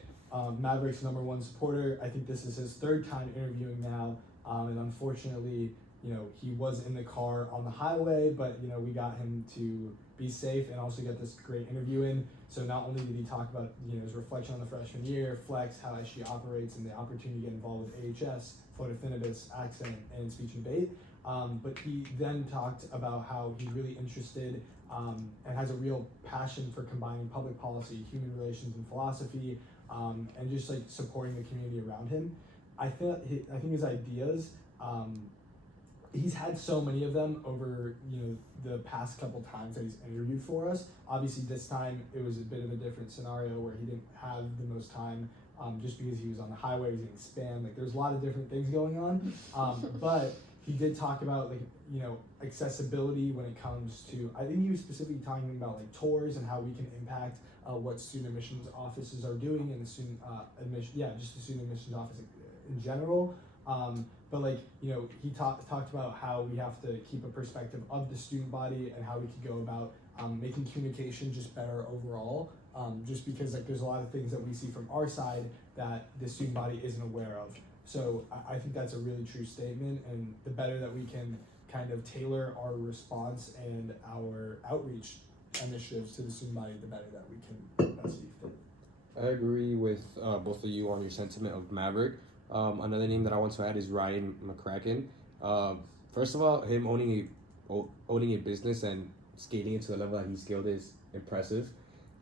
Maverick's #1 supporter. I think this is his 3rd time interviewing now, and unfortunately, you know, he was in the car on the highway, but you know, we got him to be safe and also get this great interview in. So not only did he talk about, you know, his reflection on the freshman year, flex, how SG operates, and the opportunity to get involved with AHS, photophonesis, accent, and speech and debate, but he then talked about how he's really interested and has a real passion for combining public policy, human relations, and philosophy, and just like supporting the community around him. I think his ideas, he's had so many of them over, you know, the past couple times that he's interviewed for us. Obviously this time it was a bit of a different scenario where he didn't have the most time, just because he was on the highway, he was getting spammed, like there's a lot of different things going on. But he did talk about, like, you know, accessibility when it comes to, I think he was specifically talking about like tours and how we can impact what student admissions offices are doing and the student just the student admissions office in general. But like, you know, he talked about how we have to keep a perspective of the student body and how we could go about making communication just better overall. Just because like there's a lot of things that we see from our side that the student body isn't aware of. So I think that's a really true statement, and the better that we can kind of tailor our response and our outreach initiatives to the student body, the better that we can best be fit. I agree with both of you on your sentiment of Maverick. Another name that I want to add is Ryan McCracken. First of all, him owning a business and skating it to the level that he scaled is impressive.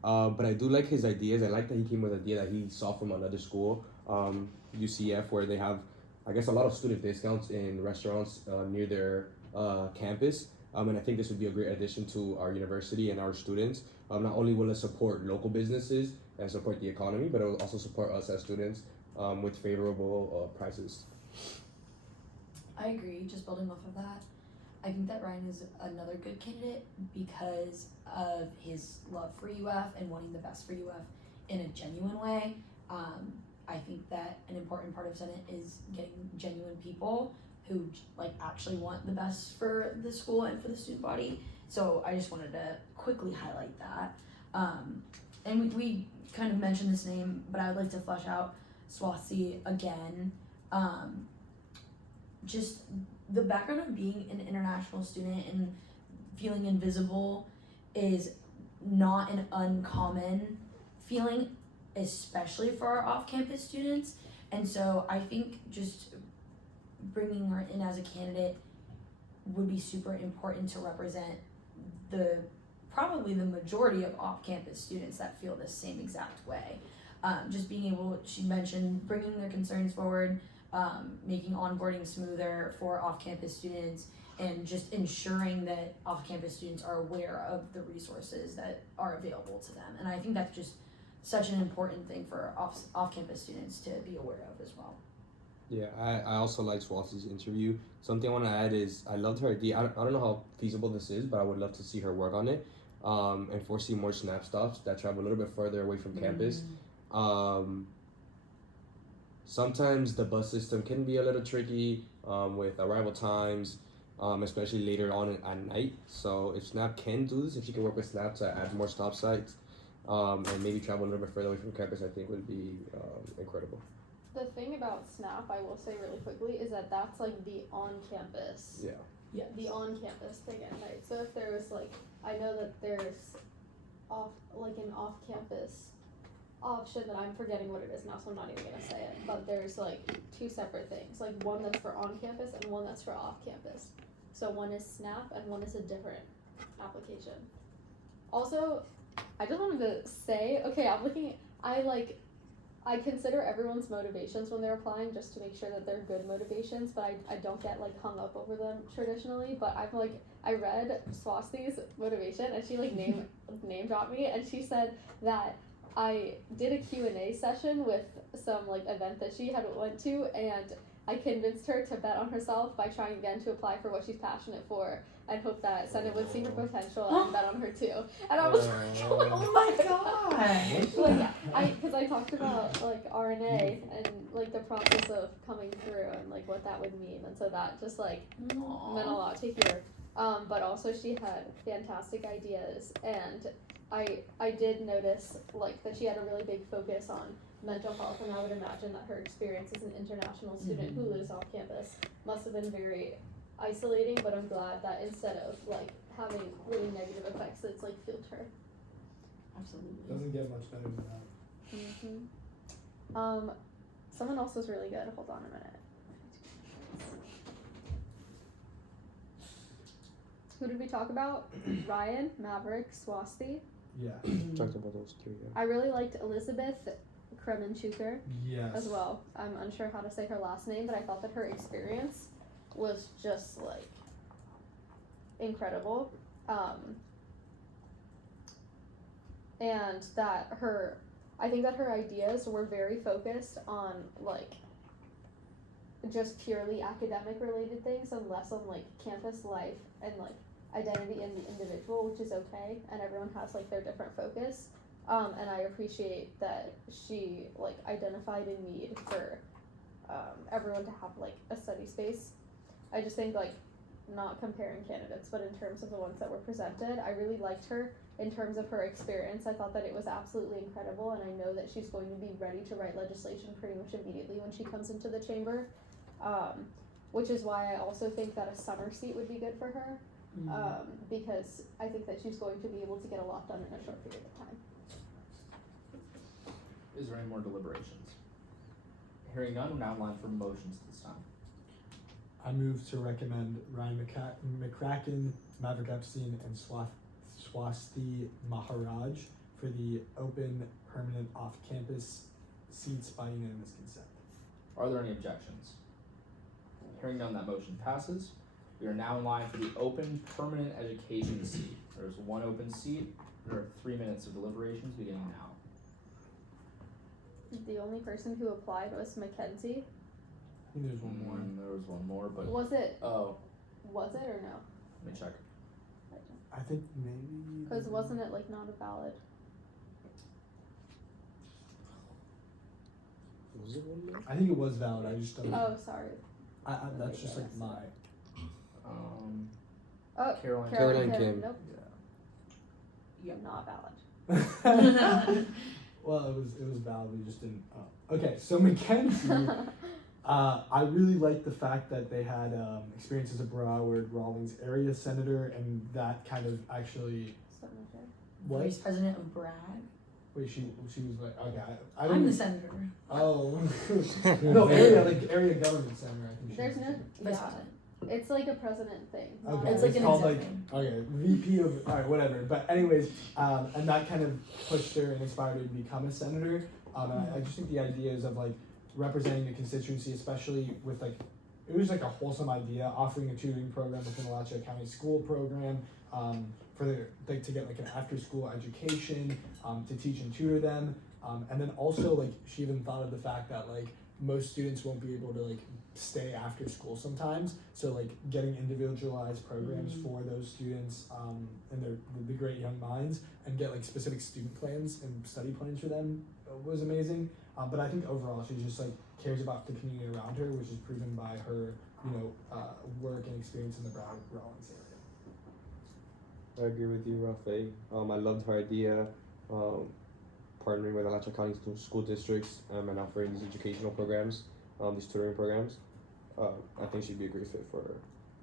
But I do like his ideas. I like that he came with an idea that he saw from another school, UCF, where they have, I guess, a lot of student discounts in restaurants near their campus. And I think this would be a great addition to our university and our students. Not only will it support local businesses and support the economy, but it will also support us as students with favorable prices. I agree, just building off of that. I think that Ryan is another good candidate because of his love for UF and wanting the best for UF in a genuine way. I think that an important part of Senate is getting genuine people who like actually want the best for the school and for the student body. So I just wanted to quickly highlight that. And we kind of mentioned this name, but I would like to flesh out Swasthi again. Just the background of being an international student and feeling invisible is not an uncommon feeling, especially for our off-campus students. And so I think just bringing her in as a candidate would be super important to represent probably the majority of off-campus students that feel the same exact way. Just being able, she mentioned, bringing their concerns forward, making onboarding smoother for off-campus students, and just ensuring that off-campus students are aware of the resources that are available to them. And I think that's just such an important thing for off-campus students to be aware of as well. Yeah, I also like Swathi's interview. Something I want to add is I loved her idea. I don't know how feasible this is, but I would love to see her work on it, and foresee more SNAP stops that travel a little bit further away from campus. Sometimes the bus system can be a little tricky with arrival times, especially later on at night. So if SNAP can do this, if she can work with SNAP to add more stop sites, and maybe travel a little bit further away from campus, I think would be incredible. The thing about SNAP, I will say really quickly, is that that's like the on-campus. Yeah. Yes. The on-campus thing at night. So if there was like, I know that there's an off-campus option that I'm forgetting what it is now, so I'm not even gonna say it. But there's like two separate things, like one that's for on-campus and one that's for off-campus. So one is SNAP and one is a different application. Also, I just wanted to say, okay, I consider everyone's motivations when they're applying just to make sure that they're good motivations, but I don't get like hung up over them traditionally. But I read Swasthi's motivation, and she like name dropped me, and she said that I did a Q&A session with some like event that she had went to, and I convinced her to bet on herself by trying again to apply for what she's passionate for, and hope that Senate would see her potential and bet on her too. And I was like, Oh my god! like, because I talked about like RNA and like the process of coming through and like what that would mean, and so that just like meant a lot to hear. But also she had fantastic ideas, and I did notice like that she had a really big focus on mental health, and I would imagine that her experience as an international student who lives off campus must have been very isolating, but I'm glad that instead of like having really negative effects, it's like fueled her. Absolutely. Doesn't get much better than that. Someone else was really good. Hold on a minute. Who did we talk about? Ryan, Maverick, Swasthi. Yeah. Talked about those three. Yeah. I really liked Elizabeth Kremenchuker Yes. as well. I'm unsure how to say her last name, but I thought that her experience was just like incredible. And that I think that her ideas were very focused on like just purely academic related things and less on like campus life and like identity in the individual, which is okay, and everyone has like their different focus. And I appreciate that she like identified a need for everyone to have like a study space. I just think like not comparing candidates, but in terms of the ones that were presented, I really liked her in terms of her experience. I thought that it was absolutely incredible, and I know that she's going to be ready to write legislation pretty much immediately when she comes into the chamber, which is why I also think that a summer seat would be good for her, because I think that she's going to be able to get a lot done in a short period of time. Is there any more deliberations? Hearing none, we're now in line for motions this time. I move to recommend Ryan McCracken, Maverick Epstein, and Swasthi Maharaj for the open permanent off-campus seats by unanimous consent. Are there any objections? Hearing none, that motion passes. We are now in line for the open permanent education seat. There's one open seat. There are 3 minutes of deliberations beginning now. The only person who applied was Mackenzie. I think there's one more. There was one more, but Was it oh, or no? let me check. I think maybe. Because wasn't it like not a valid? Was it one more? I think it was valid. I just don't. Oh, sorry. That's just like my. Oh, Caroline Kim. Nope, Yeah. not valid. Well, it was valid. We just didn't. Okay, so Mackenzie. I really like the fact that they had experience as a Broward Rawlings area senator, and that kind of actually. What? Vice President of Bragg. Wait, she was like, okay, I don't. I'm the senator. Oh. No, area government center. I think. There's no. Vice Yeah, President. it's like a president thing. Okay, It's like an called exec like thing. okay, VP of whatever. But anyways, and that kind of pushed her and inspired her to become a senator. And I just think the ideas of like representing the constituency, especially with like, it was like a wholesome idea, offering a tutoring program within the Alachua County School Program, for to get like an after school education, to teach and tutor them, and then also like she even thought of the fact that like most students won't be able to like stay after school sometimes, so like getting individualized programs for those students and the great young minds, and get like specific student plans and study plans for them was amazing. But I think overall she just like cares about the community around her, which is proven by her work and experience in the Broward Rawlings area. I agree with you, Rafe. I loved her idea, partnering with Alachua County school districts and offering these educational programs, these tutoring programs. I think she'd be a great fit for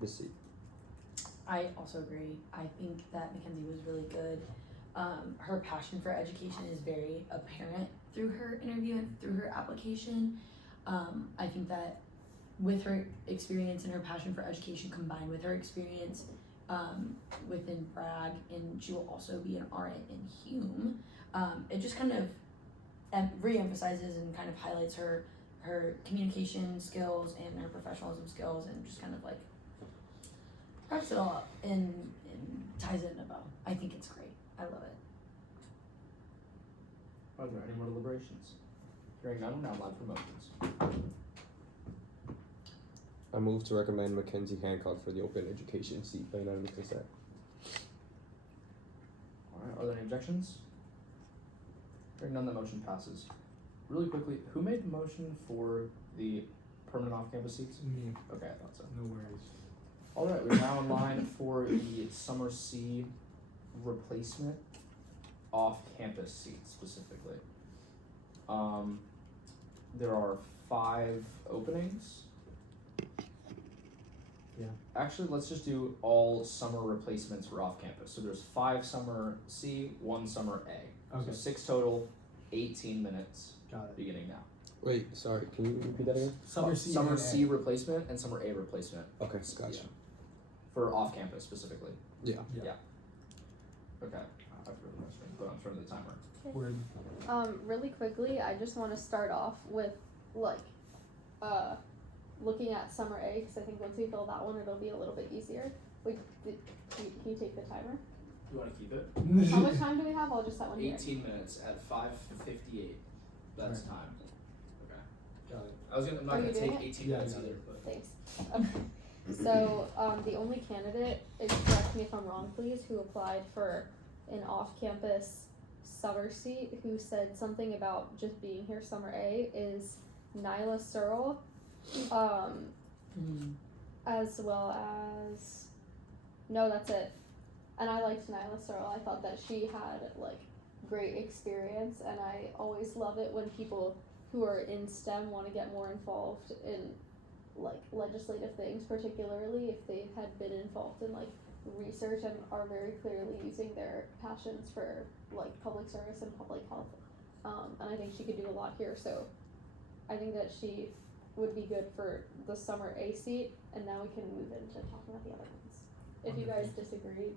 this seat. I also agree. I think that Mackenzie was really good. Her passion for education is very apparent through her interview and through her application. I think that with her experience and her passion for education combined with her experience within Bragg, and she will also be an RN in Hume, it just kind of re-emphasizes and kind of highlights her communication skills and her professionalism skills, and just kind of like wraps it all up and ties it in a bow. I think it's great. I love it. Are there any more deliberations? Hearing none, now live for motions. I move to recommend Mackenzie Hancock for the open education seat by unanimous consent. Alright, are there any objections? Hearing none, the motion passes. Really quickly, who made the motion for the permanent off-campus seats? Me, Okay, I thought so. no worries. Alright, we're now in line for the summer C replacement off-campus seats specifically. There are 5 openings. Yeah. Actually, let's just do all summer replacements for off-campus. So there's 5 summer C, 1 summer A. Okay. So 6 total, 18 minutes, Got it. beginning now. Wait, sorry, can you repeat that again? Summer C. Summer and C A. replacement and summer A replacement. Okay, gotcha. Yeah. For off-campus specifically. Yeah. Okay. I forgot the rest, but I'm starting the timer. Word. Really quickly, I just want to start off with like looking at summer A, because I think once we fill that one, it'll be a little bit easier. Can you take the timer? You want to keep it? How much time do we have? I'll just set one here. 18 minutes at 5:58. That's Right. time. Okay. Got it. I'm not Are gonna you take doing it? 18 Yeah, minutes I got either, it. but. Thanks. Okay. So the only candidate, correct me if I'm wrong, please, who applied for an off-campus summer seat, who said something about just being here summer A, is Nyla Searle, as well as, no, that's it. And I liked Nyla Searle. I thought that she had like great experience, and I always love it when people who are in STEM want to get more involved in like legislative things, particularly if they had been involved in like research and are very clearly using their passions for like public service and public health. And I think she could do a lot here, so I think that she would be good for the summer A seat, and now we can move into talking about the other ones. If you guys disagree.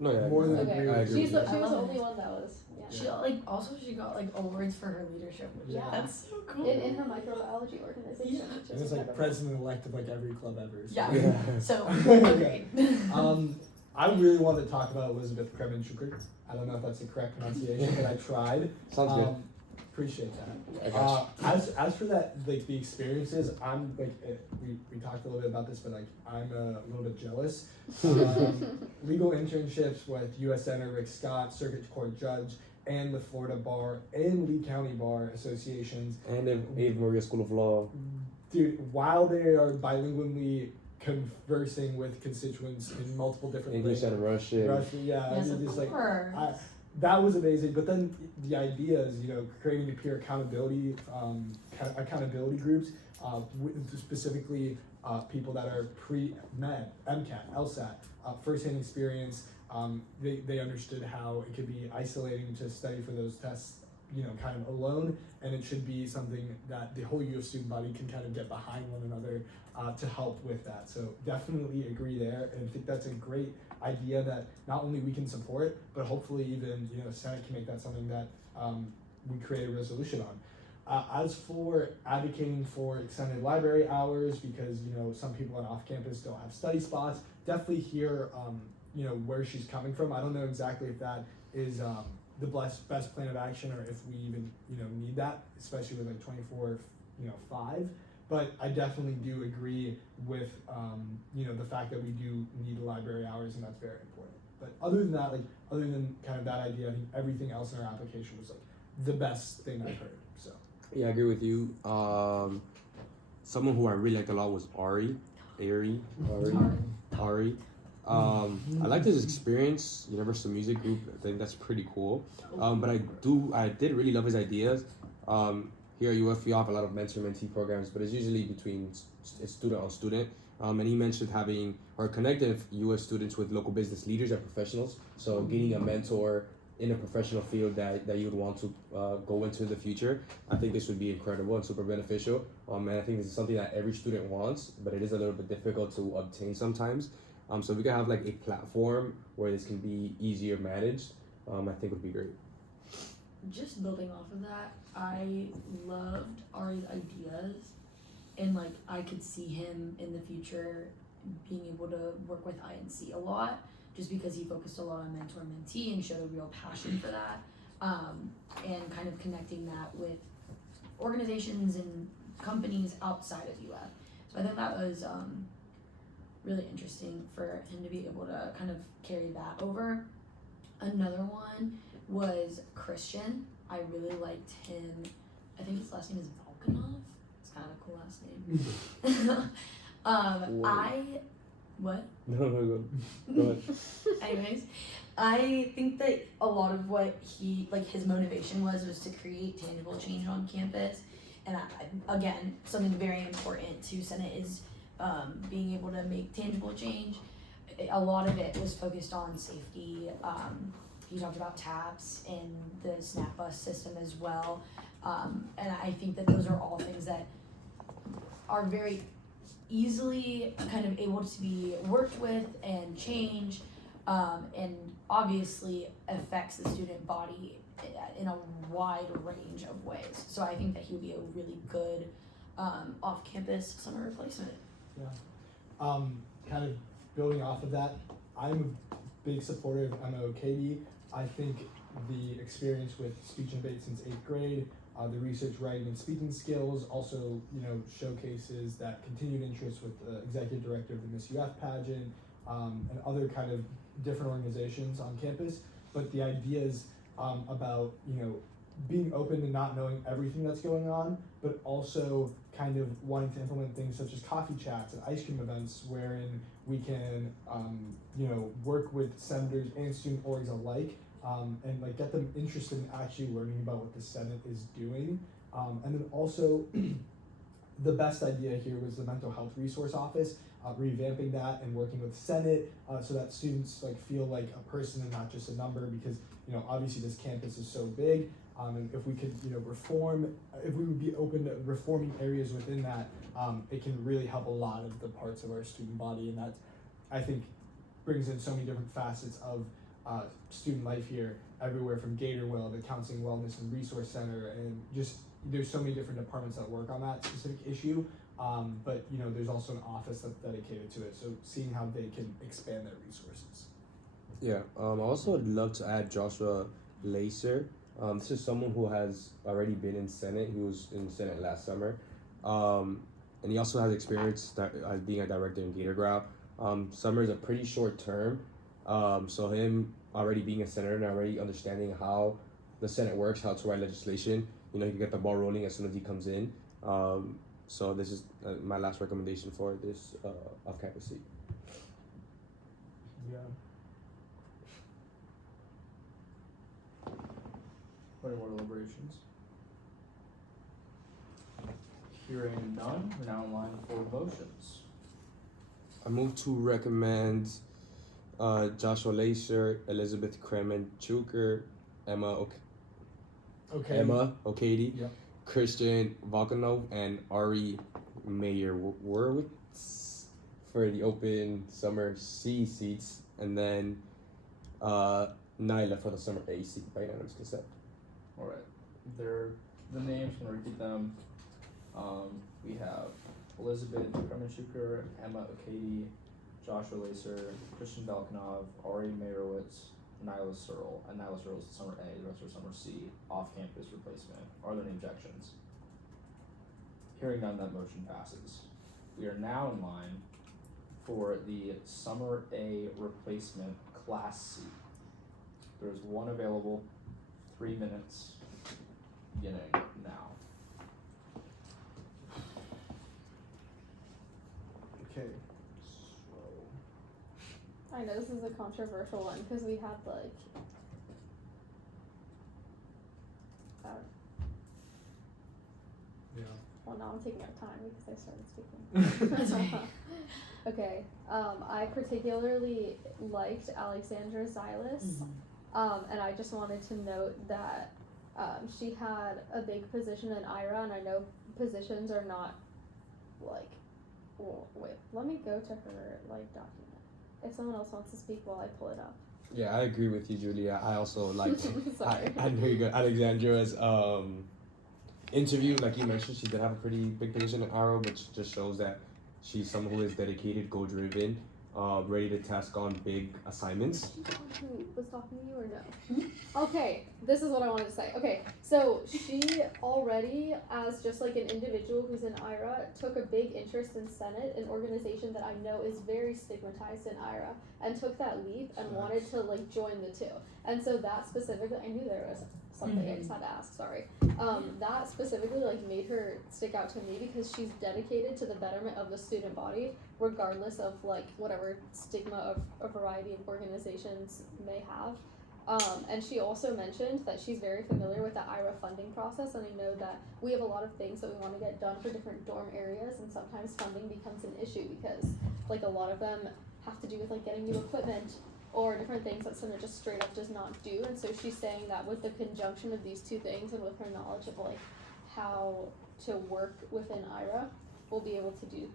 No, yeah. More than Okay. agree with agree you. She was I the love only it. one that was, yeah. She got like awards for her leadership, which Yeah. that's so cool. In her microbiology organization, Yeah. which And is it's like incredible. president-elect of like every club ever. So. Yeah. Yeah. So Okay. agreed. I really wanted to talk about Elizabeth Kremenchuk. I don't know if that's the correct pronunciation, but I tried. Sounds good. Appreciate that. I got As for that, like the experiences, I'm like we talked a little bit about this, but like I'm a little bit jealous. Legal internships with U.S. Senator Rick Scott, Circuit Court Judge, and the Florida Bar and Lee County Bar associations. And the Ave Maria School of Law. Dude, while they are bilingually conversing with constituents in multiple different English and Russian. yeah, Yes, and of just like course. that was amazing. But then the ideas, creating the peer accountability groups, with specifically people that are pre-med, MCAT, LSAT, firsthand experience. They understood how it could be isolating to study for those tests, kind of alone, and it should be something that the whole U of student body can kind of get behind one another to help with that. So definitely agree there, and I think that's a great idea that not only we can support, but hopefully even Senate can make that something that we create a resolution on. As for advocating for extended library hours, because some people on off campus don't have study spots, definitely hear where she's coming from. I don't know exactly if that is the best plan of action, or if we even need that, especially with like 24/5. But I definitely do agree with the fact that we do need library hours, and that's very important. But other than that, other than kind of that idea, I think everything else in our application was like the best thing I've heard. So Yeah, I agree with you. Someone who I really liked a lot was Ari. I like this experience, Universal Music Group. I think that's pretty cool. But I did really love his ideas. Here at UF, we have a lot of mentor-mentee programs, but it's usually between student on student. And he mentioned having or connecting UF students with local business leaders and professionals. So getting a mentor in a professional field that you would want to go into in the future. I think this would be incredible and super beneficial. And I think this is something that every student wants, but it is a little bit difficult to obtain sometimes. So if we can have like a platform where this can be easier managed, I think would be great. Just building off of that, I loved Ari's ideas, and I could see him in the future being able to work with INC a lot, just because he focused a lot on mentor-mentee and showed a real passion for that, and kind of connecting that with organizations and companies outside of UF. So I think that was really interesting for him to be able to kind of carry that over. Another one was Christian. I really liked him. I think his last name is Volkanov. It's kind of a cool last name. What? No, go ahead. Anyways, I think that a lot of what his motivation was to create tangible change on campus. And again, something very important to Senate is being able to make tangible change. A lot of it was focused on safety. He talked about TAPS and the SNAP bus system as well. And I think that those are all things that are very easily kind of able to be worked with and changed, and obviously affects the student body in a wide range of ways. So I think that he would be a really good off-campus summer replacement. yeah, kind of building off of that, I'm a big supporter of MOKD. I think the experience with speech and debate since 8th grade, the research, writing, and speaking skills also, showcases that continued interest with the executive director of the Miss UF pageant, and other kind of different organizations on campus. But the ideas about, being open to not knowing everything that's going on, but also kind of wanting to implement things such as coffee chats and ice cream events wherein we can, work with senators and student orgs alike, and get them interested in actually learning about what the Senate is doing. And then also, the best idea here was the mental health resource office, revamping that and working with Senate so that students feel like a person and not just a number, because obviously this campus is so big, and if we could if we would be open to reforming areas within that, it can really help a lot of the parts of our student body, and that I think brings in so many different facets of student life here, everywhere from Gatorwell to Counseling, Wellness, and Resource Center, and just there's so many different departments that work on that specific issue, but there's also an office that's dedicated to it, so seeing how they can expand their resources. Yeah, I also would love to add Joshua Lacer. This is someone who has already been in Senate. He was in Senate last summer. And he also has experience as being a director in Gator Ground. Summer is a pretty short term. So him already being a senator and already understanding how the Senate works, how to write legislation, he can get the ball rolling as soon as he comes in. So this is my last recommendation for this off-campus seat. Yeah. Any more deliberations? Hearing none, we're now in line for motions. I move to recommend Joshua Lacer, Elizabeth Kremenchuker, Emma O'Kady, Yep. Christian Volkanov, and Ari Mayer-Warwitz for the open summer C seats, and then Nyla for the summer A seat by unanimous consent. Alright, they're the names, I'm gonna repeat them. We have Elizabeth Kremenchuker, Emma O'Kady, Joshua Lacer, Christian Balkanov, Ari Mayerowitz, Nyla Searle, and Nyla Searle is the summer A, the rest are summer C, off-campus replacement. Are there any objections? Hearing none, that motion passes. We are now in line for the summer A replacement CLAS seat. There's one available, 3 minutes, beginning now. Okay. I know this is a controversial one because we had Yeah. well, now I'm taking up time because I started speaking. That's okay. Okay. I particularly liked Alexandra Zylis. And I just wanted to note that she had a big position in IRA, and I know positions are not wait, let me go to her document. If someone else wants to speak while I pull it up. Yeah, I agree with you, Julia. I also liked Sorry. I know you got Alexandra's interview. Like you mentioned, she did have a pretty big position in Arrow, but she just shows that she's someone who is dedicated, goal-driven, ready to task on big assignments. Did you know who was talking to you or no? Okay, this is what I wanted to say. Okay, so she already, as just an individual who's in IRA, took a big interest in Senate, an organization that I know is very stigmatized in IRA, and took that leap and wanted to join the two. And so that specifically, I knew there was something, I just had to ask, sorry. That specifically made her stick out to me because she's dedicated to the betterment of the student body, regardless of whatever stigma a variety of organizations may have. And she also mentioned that she's very familiar with the IRA funding process, and I know that we have a lot of things that we want to get done for different dorm areas, and sometimes funding becomes an issue because a lot of them have to do with getting new equipment or different things that Senate just straight up does not do. And so she's saying that with the conjunction of these two things and with her knowledge of how to work within IRA, we'll be able to do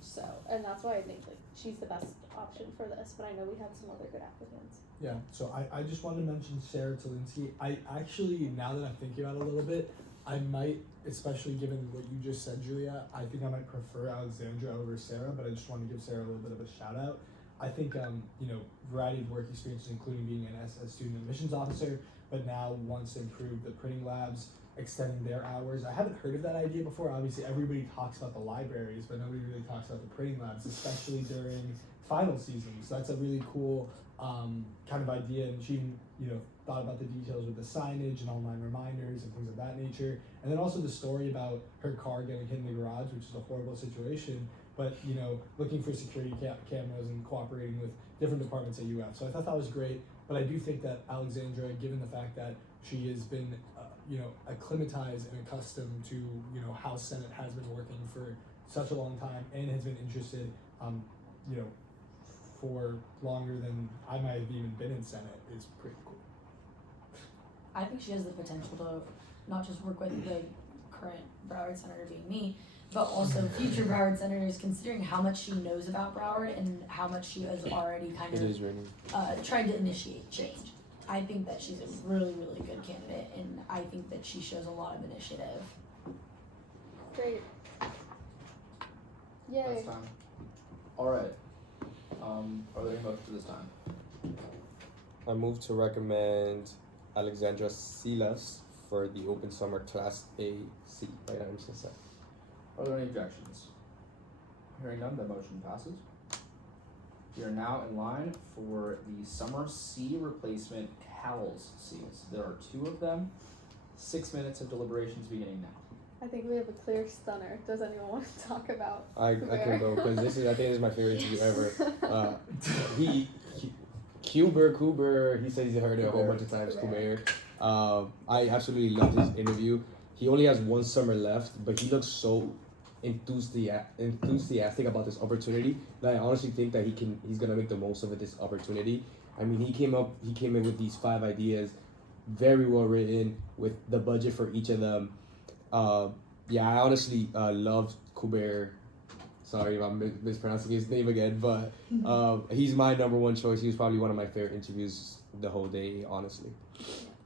so. And that's why I think she's the best option for this, but I know we have some other good applicants. Yeah, so I just wanted to mention Sarah Talinsky. I actually, now that I'm thinking about it a little bit, I might, especially given what you just said, Julia, I think I might prefer Alexandra over Sarah, but I just want to give Sarah a little bit of a shout out. I think, variety of work experiences, including being a student admissions officer, but now wants to improve the printing labs, extending their hours. I haven't heard of that idea before. Obviously, everybody talks about the libraries, but nobody really talks about the printing labs, especially during final season. So that's a really cool kind of idea, and she, thought about the details with the signage and online reminders and things of that nature. And then also the story about her car getting hit in the garage, which is a horrible situation, but, looking for security cameras and cooperating with different departments at UF. So I thought that was great, but I do think that Alexandra, given the fact that she has been, acclimatized and accustomed to, how Senate has been working for such a long time and has been interested, for longer than I might have even been in Senate, is pretty cool. I think she has the potential to not just work with the current Broward Senator being me, but also future Broward Senators, considering how much she knows about Broward and how much she has already kind of tried to initiate change. I think that she's a really, really good candidate, and I think that she shows a lot of initiative. Great. Yay. That's time. Alright. Are there any motions this time? I move to recommend Alexandra Silas for the open summer Class A seat. Right, I'm so sorry. Are there any objections? Hearing none, the motion passes. We are now in line for the summer C replacement CALS seats. There are 2 of them. 6 minutes of deliberations beginning now. I think we have a clear stunner. Does anyone want to talk about? I can go because I think this is my favorite interview ever. Kuber, he said he's heard it a whole bunch of times. Kuber. I absolutely loved his interview. He only has 1 summer left, but he looks so enthusiastic about this opportunity that I honestly think that he's gonna make the most of this opportunity. I mean, he came in with these 5 ideas, very well written, with the budget for each of them. I honestly loved Kuber. Sorry if I'm mispronouncing his name again, but he's my number 1 choice. He was probably one of my favorite interviews the whole day, honestly.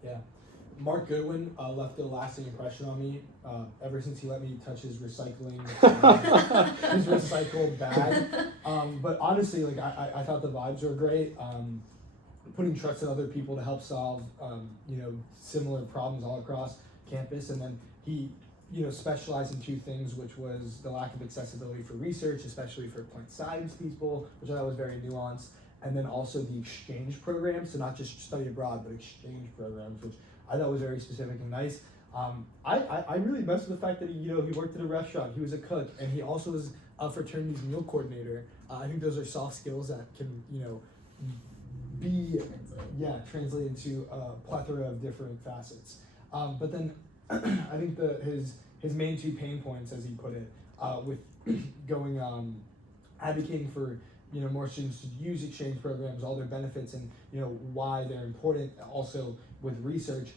Yeah. Mark Goodwin left a lasting impression on me ever since he let me touch his recycling, his recycle bag. But honestly, like I thought the vibes were great. Putting trust in other people to help solve, similar problems all across campus, and then he, specialized in 2 things, which was the lack of accessibility for research, especially for plant science people, which I thought was very nuanced, and then also the exchange programs, so not just study abroad, but exchange programs, which I thought was very specific and nice. I really messed with the fact that he worked at a restaurant, he was a cook, and he also was a fraternity's meal coordinator. I think those are soft skills that can, translate into a plethora of different facets. But then I think his main 2 pain points, as he put it, with going advocating for more students to use exchange programs, all their benefits, and why they're important. Also with research,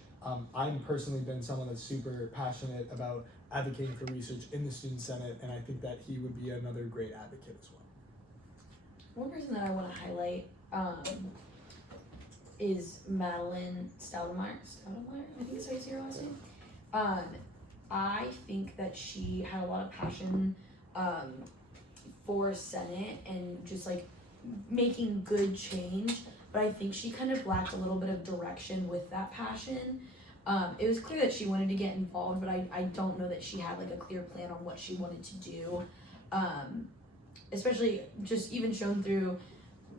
I'm personally been someone that's super passionate about advocating for research in the student senate, and I think that he would be another great advocate as well. One person that I want to highlight is Madeline Staudemeyer, I think is how you say her last name. I think that she had a lot of passion for Senate and just like making good change, but I think she kind of lacked a little bit of direction with that passion. It was clear that she wanted to get involved, but I don't know that she had like a clear plan on what she wanted to do, especially just even shown through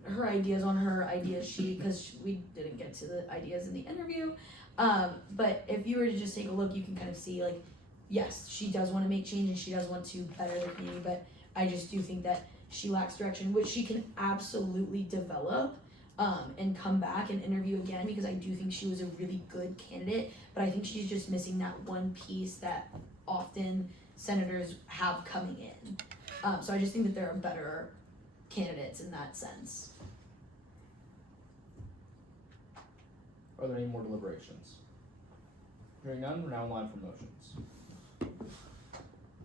her ideas on her idea sheet, because we didn't get to the ideas in the interview. But if you were to just take a look, you can kind of see like, yes, she does want to make change and she does want to better the community, but I just do think that she lacks direction, which she can absolutely develop and come back and interview again, because I do think she was a really good candidate, but I think she's just missing that one piece that often senators have coming in. So I just think that there are better candidates in that sense. Are there any more deliberations? Hearing none, we're now in line for motions.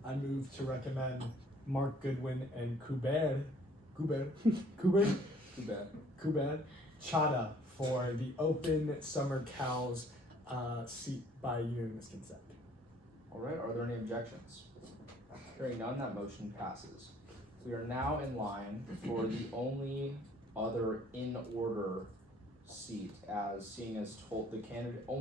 I move to recommend Mark Goodwin and Kuber Too bad. Chada for the open summer CALS seat by unanimous consent. Alright, are there any objections? Hearing none, that motion passes. We are now in line for the only other in order seat, as seeing as only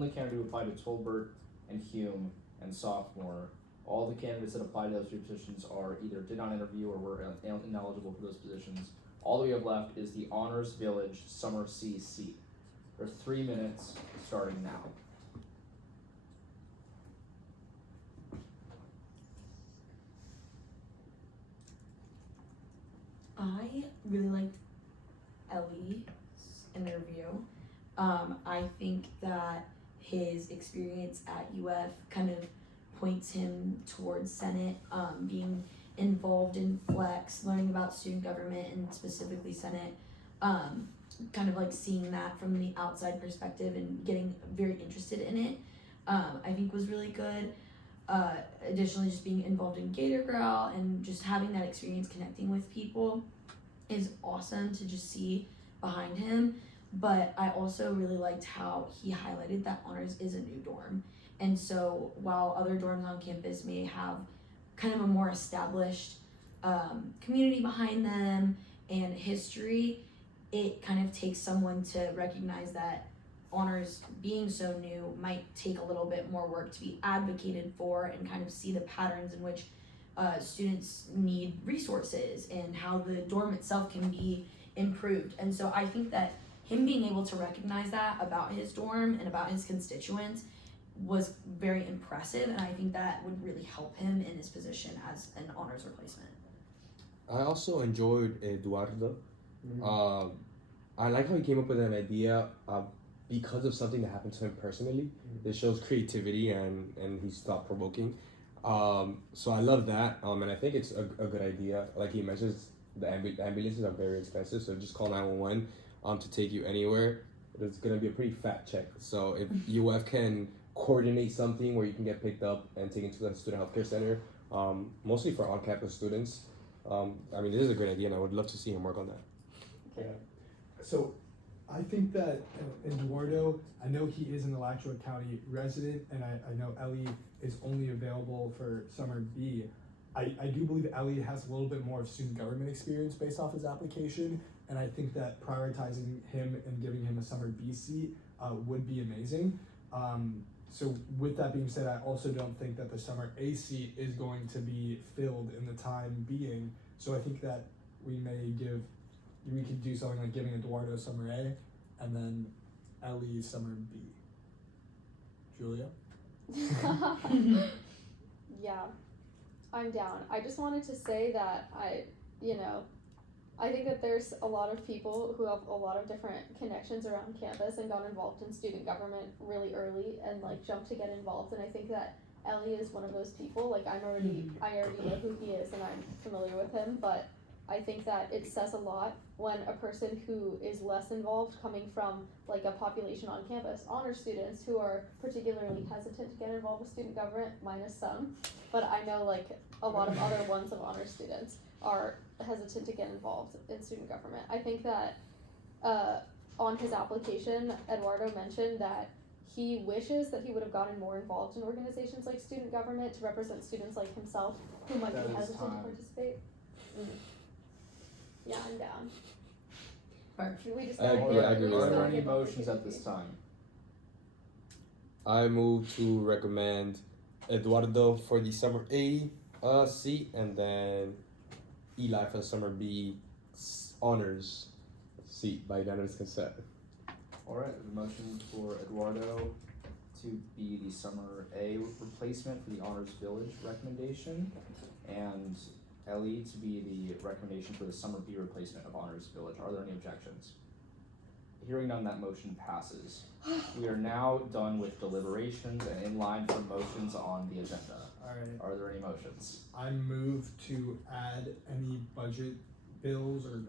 candidate who applied to Tolbert and Hume and sophomore. All the candidates that applied to those 2 positions are either did not interview or were ineligible for those positions. All that we have left is the Honors Village Summer C seat. There are 3 minutes starting now. I really liked Ellie's interview. I think that his experience at UF kind of points him towards Senate, being involved in Flex, learning about student government and specifically Senate, kind of like seeing that from the outside perspective and getting very interested in it, I think was really good. Additionally, just being involved in Gator Growl and just having that experience connecting with people is awesome to just see behind him. But I also really liked how he highlighted that Honors is a new dorm. And so while other dorms on campus may have kind of a more established community behind them and history, it kind of takes someone to recognize that honors being so new might take a little bit more work to be advocated for and kind of see the patterns in which students need resources and how the dorm itself can be improved. And so I think that him being able to recognize that about his dorm and about his constituents was very impressive, and I think that would really help him in his position as an honors replacement. I also enjoyed Eduardo. I like how he came up with an idea because of something that happened to him personally. It shows creativity and he's thought provoking. So I love that, and I think it's a good idea. Like he mentions, the ambulances are very expensive, so just call 911 to take you anywhere. It's gonna be a pretty fat check. So if UF can coordinate something where you can get picked up and taken to the student healthcare center, mostly for on-campus students. I mean, this is a great idea, and I would love to see him work on that. Yeah. So I think that Eduardo, I know he is an Alachua County resident, and I know Ellie is only available for summer B. I do believe Ellie has a little bit more of student government experience based off his application, and I think that prioritizing him and giving him a summer B seat would be amazing. So with that being said, I also don't think that the summer A seat is going to be filled in the time being. So I think that we could do something like giving Eduardo summer A and then Ellie summer B. Julia? Yeah, I'm down. I just wanted to say that I think that there's a lot of people who have a lot of different connections around campus and got involved in student government really early and like jumped to get involved, and I think that Ellie is one of those people. Like I already know who he is and I'm familiar with him, but I think that it says a lot when a person who is less involved, coming from like a population on campus, honor students who are particularly hesitant to get involved with student government, minus some, but I know like a lot of other ones of honor students are hesitant to get involved in student government. I think that on his application, Eduardo mentioned that he wishes that he would have gotten more involved in organizations like student government to represent students like himself who might be hesitant to participate. Yeah, I'm down. We just I agree with Are that. there any motions at this time? I move to recommend Eduardo for the summer A seat, and then Eli for the summer B honors seat by unanimous consent. Alright, the motion for Eduardo to be the summer A replacement for the Honors Village recommendation, and Ellie to be the recommendation for the summer B replacement of Honors Village. Are there any objections? Hearing none, that motion passes. We are now done with deliberations and in line for motions on the agenda. Alright. Are there any motions? I move to add any budget bills or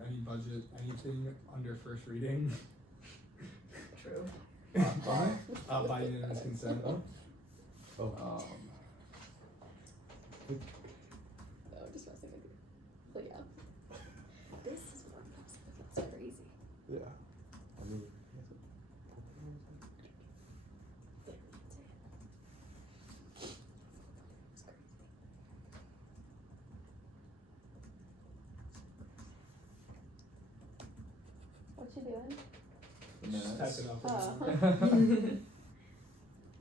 anything under first reading. True. By unanimous consent. Just messing with you. But yeah. This is more impressive. That's crazy. Yeah. I mean, What you doing? The minutes. Typing up. Oh.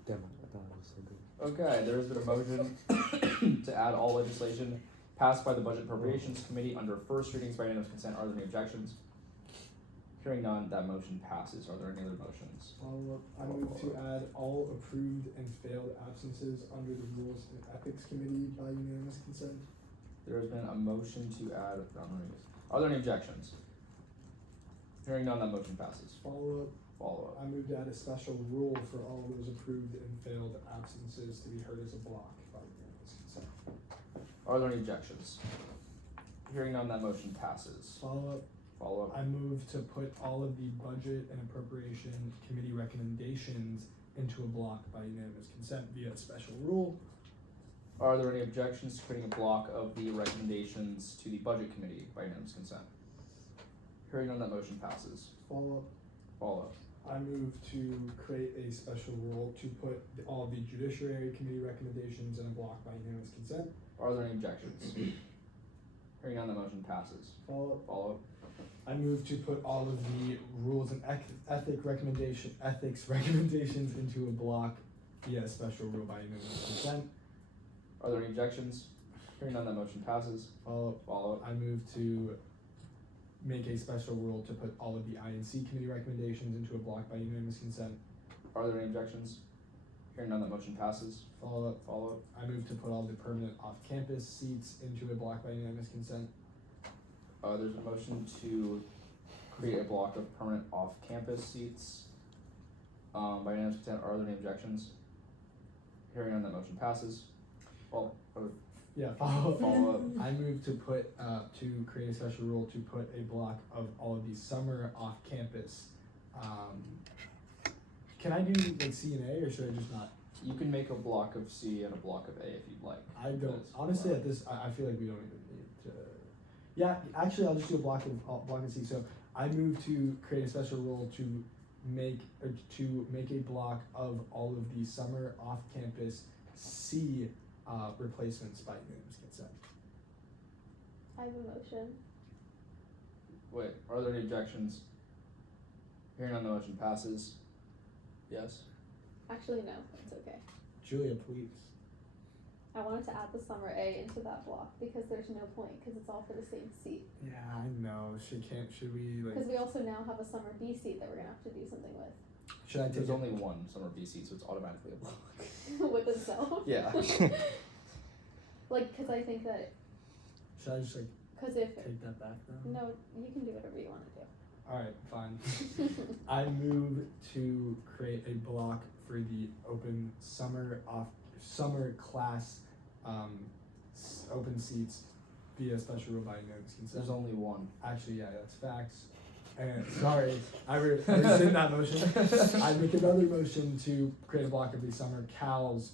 damn, I thought it was so good. Okay, there has been a motion to add all legislation passed by the Budget Appropriations Committee under first readings by unanimous consent. Are there any objections? Hearing none, that motion passes. Are there any other motions? I move to add all approved and failed absences under the Rules and Ethics Committee by unanimous consent. There has been a motion to add. Are there any objections? Hearing none, that motion passes. Follow Follow up. I move to add a special rule for all those approved and failed absences to be heard as a block by unanimous consent. Are there any objections? Hearing none, that motion passes. Follow Follow up. I move to put all of the Budget and Appropriation Committee recommendations into a block by unanimous consent via a special rule. Are there any objections to putting a block of the recommendations to the Budget Committee by unanimous consent? Hearing none, that motion passes. Follow Follow. up. I move to create a special rule to put all the Judiciary Committee recommendations in a block by unanimous consent. Are there any objections? Hearing Hearing none, the motion passes. Follow. Follow. I move to put all of the rules and ethics recommendations into a block via a special rule by unanimous consent. Are there any objections? Hearing none, the motion passes. Follow. Follow. I move to make a special rule to put all of the INC committee recommendations into a block by unanimous consent. Are there any objections? Hearing none, the motion passes. Follow. Follow. I move to put all the permanent off-campus seats into a block by unanimous consent. There's a motion to create a block of permanent off-campus seats. By unanimous consent, are there any objections? Hearing none, that motion passes. Follow. Yeah, follow. Follow up. I move to put to create a special rule to put a block of all of these summer off-campus. Can I do like C and A, or should I just not? You can make a block of C and a block of A if you'd like. I don't. That's Honestly, fine. at this, I feel like we don't even need to. Yeah, actually, I'll just do a block of C. So I move to create a special rule to make a block of all of the summer off-campus C replacements by unanimous consent. I have a motion. Wait, are there any objections? Hearing none, the motion passes. Yes? Actually, no, it's okay. Julia, please. I wanted to add the summer A into that block because there's no point because it's all for the same seat. Yeah, I know. Should we like? Because we also now have a summer B seat that we're gonna have to do something with. Should I take There's it? only one summer B seat, so it's automatically a block. With itself. Yeah. Like, because I think that, Should I just like because if, take that back though? no, you can do whatever you want to All right, fine. do. I move to create a block for the open summer class open seats via special rule by unanimous consent. There's only one. Actually, yeah, that's facts. And sorry, I rescind that motion. I make another motion to create a block of the summer CALS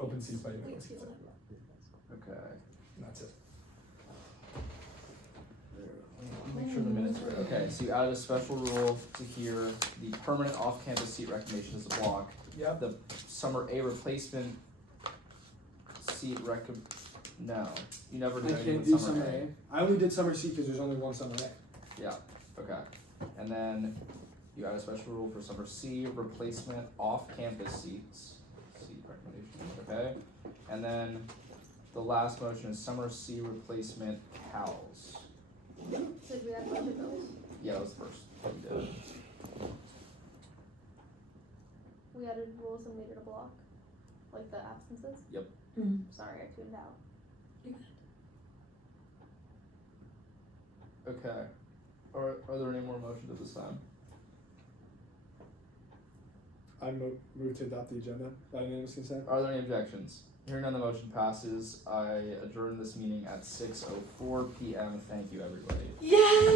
open seats by unanimous consent. Okay. And that's it. Let me make sure the minutes are right. Okay, so you added a special rule to hear the permanent off-campus seat recommendation as a block. Yep. The summer A replacement seat no, you never I did anything can't with do summer summer A. I only did summer C because there's only one summer A. Yeah, okay. And then you add a special rule for summer C replacement off-campus seats. Seat recommendation, okay? And then the last motion is summer C replacement CALS. Did we add budget bills? Yeah, that was the first one you did. We added rules and made it a block? Like the absences? Yep. Sorry, I tuned out. Okay. Are there any more motions at this time? I move to adopt the agenda by unanimous consent. Are there any objections? Hearing none, the motion passes. I adjourn this meeting at 6:04 p.m. Thank you, everybody. Yay!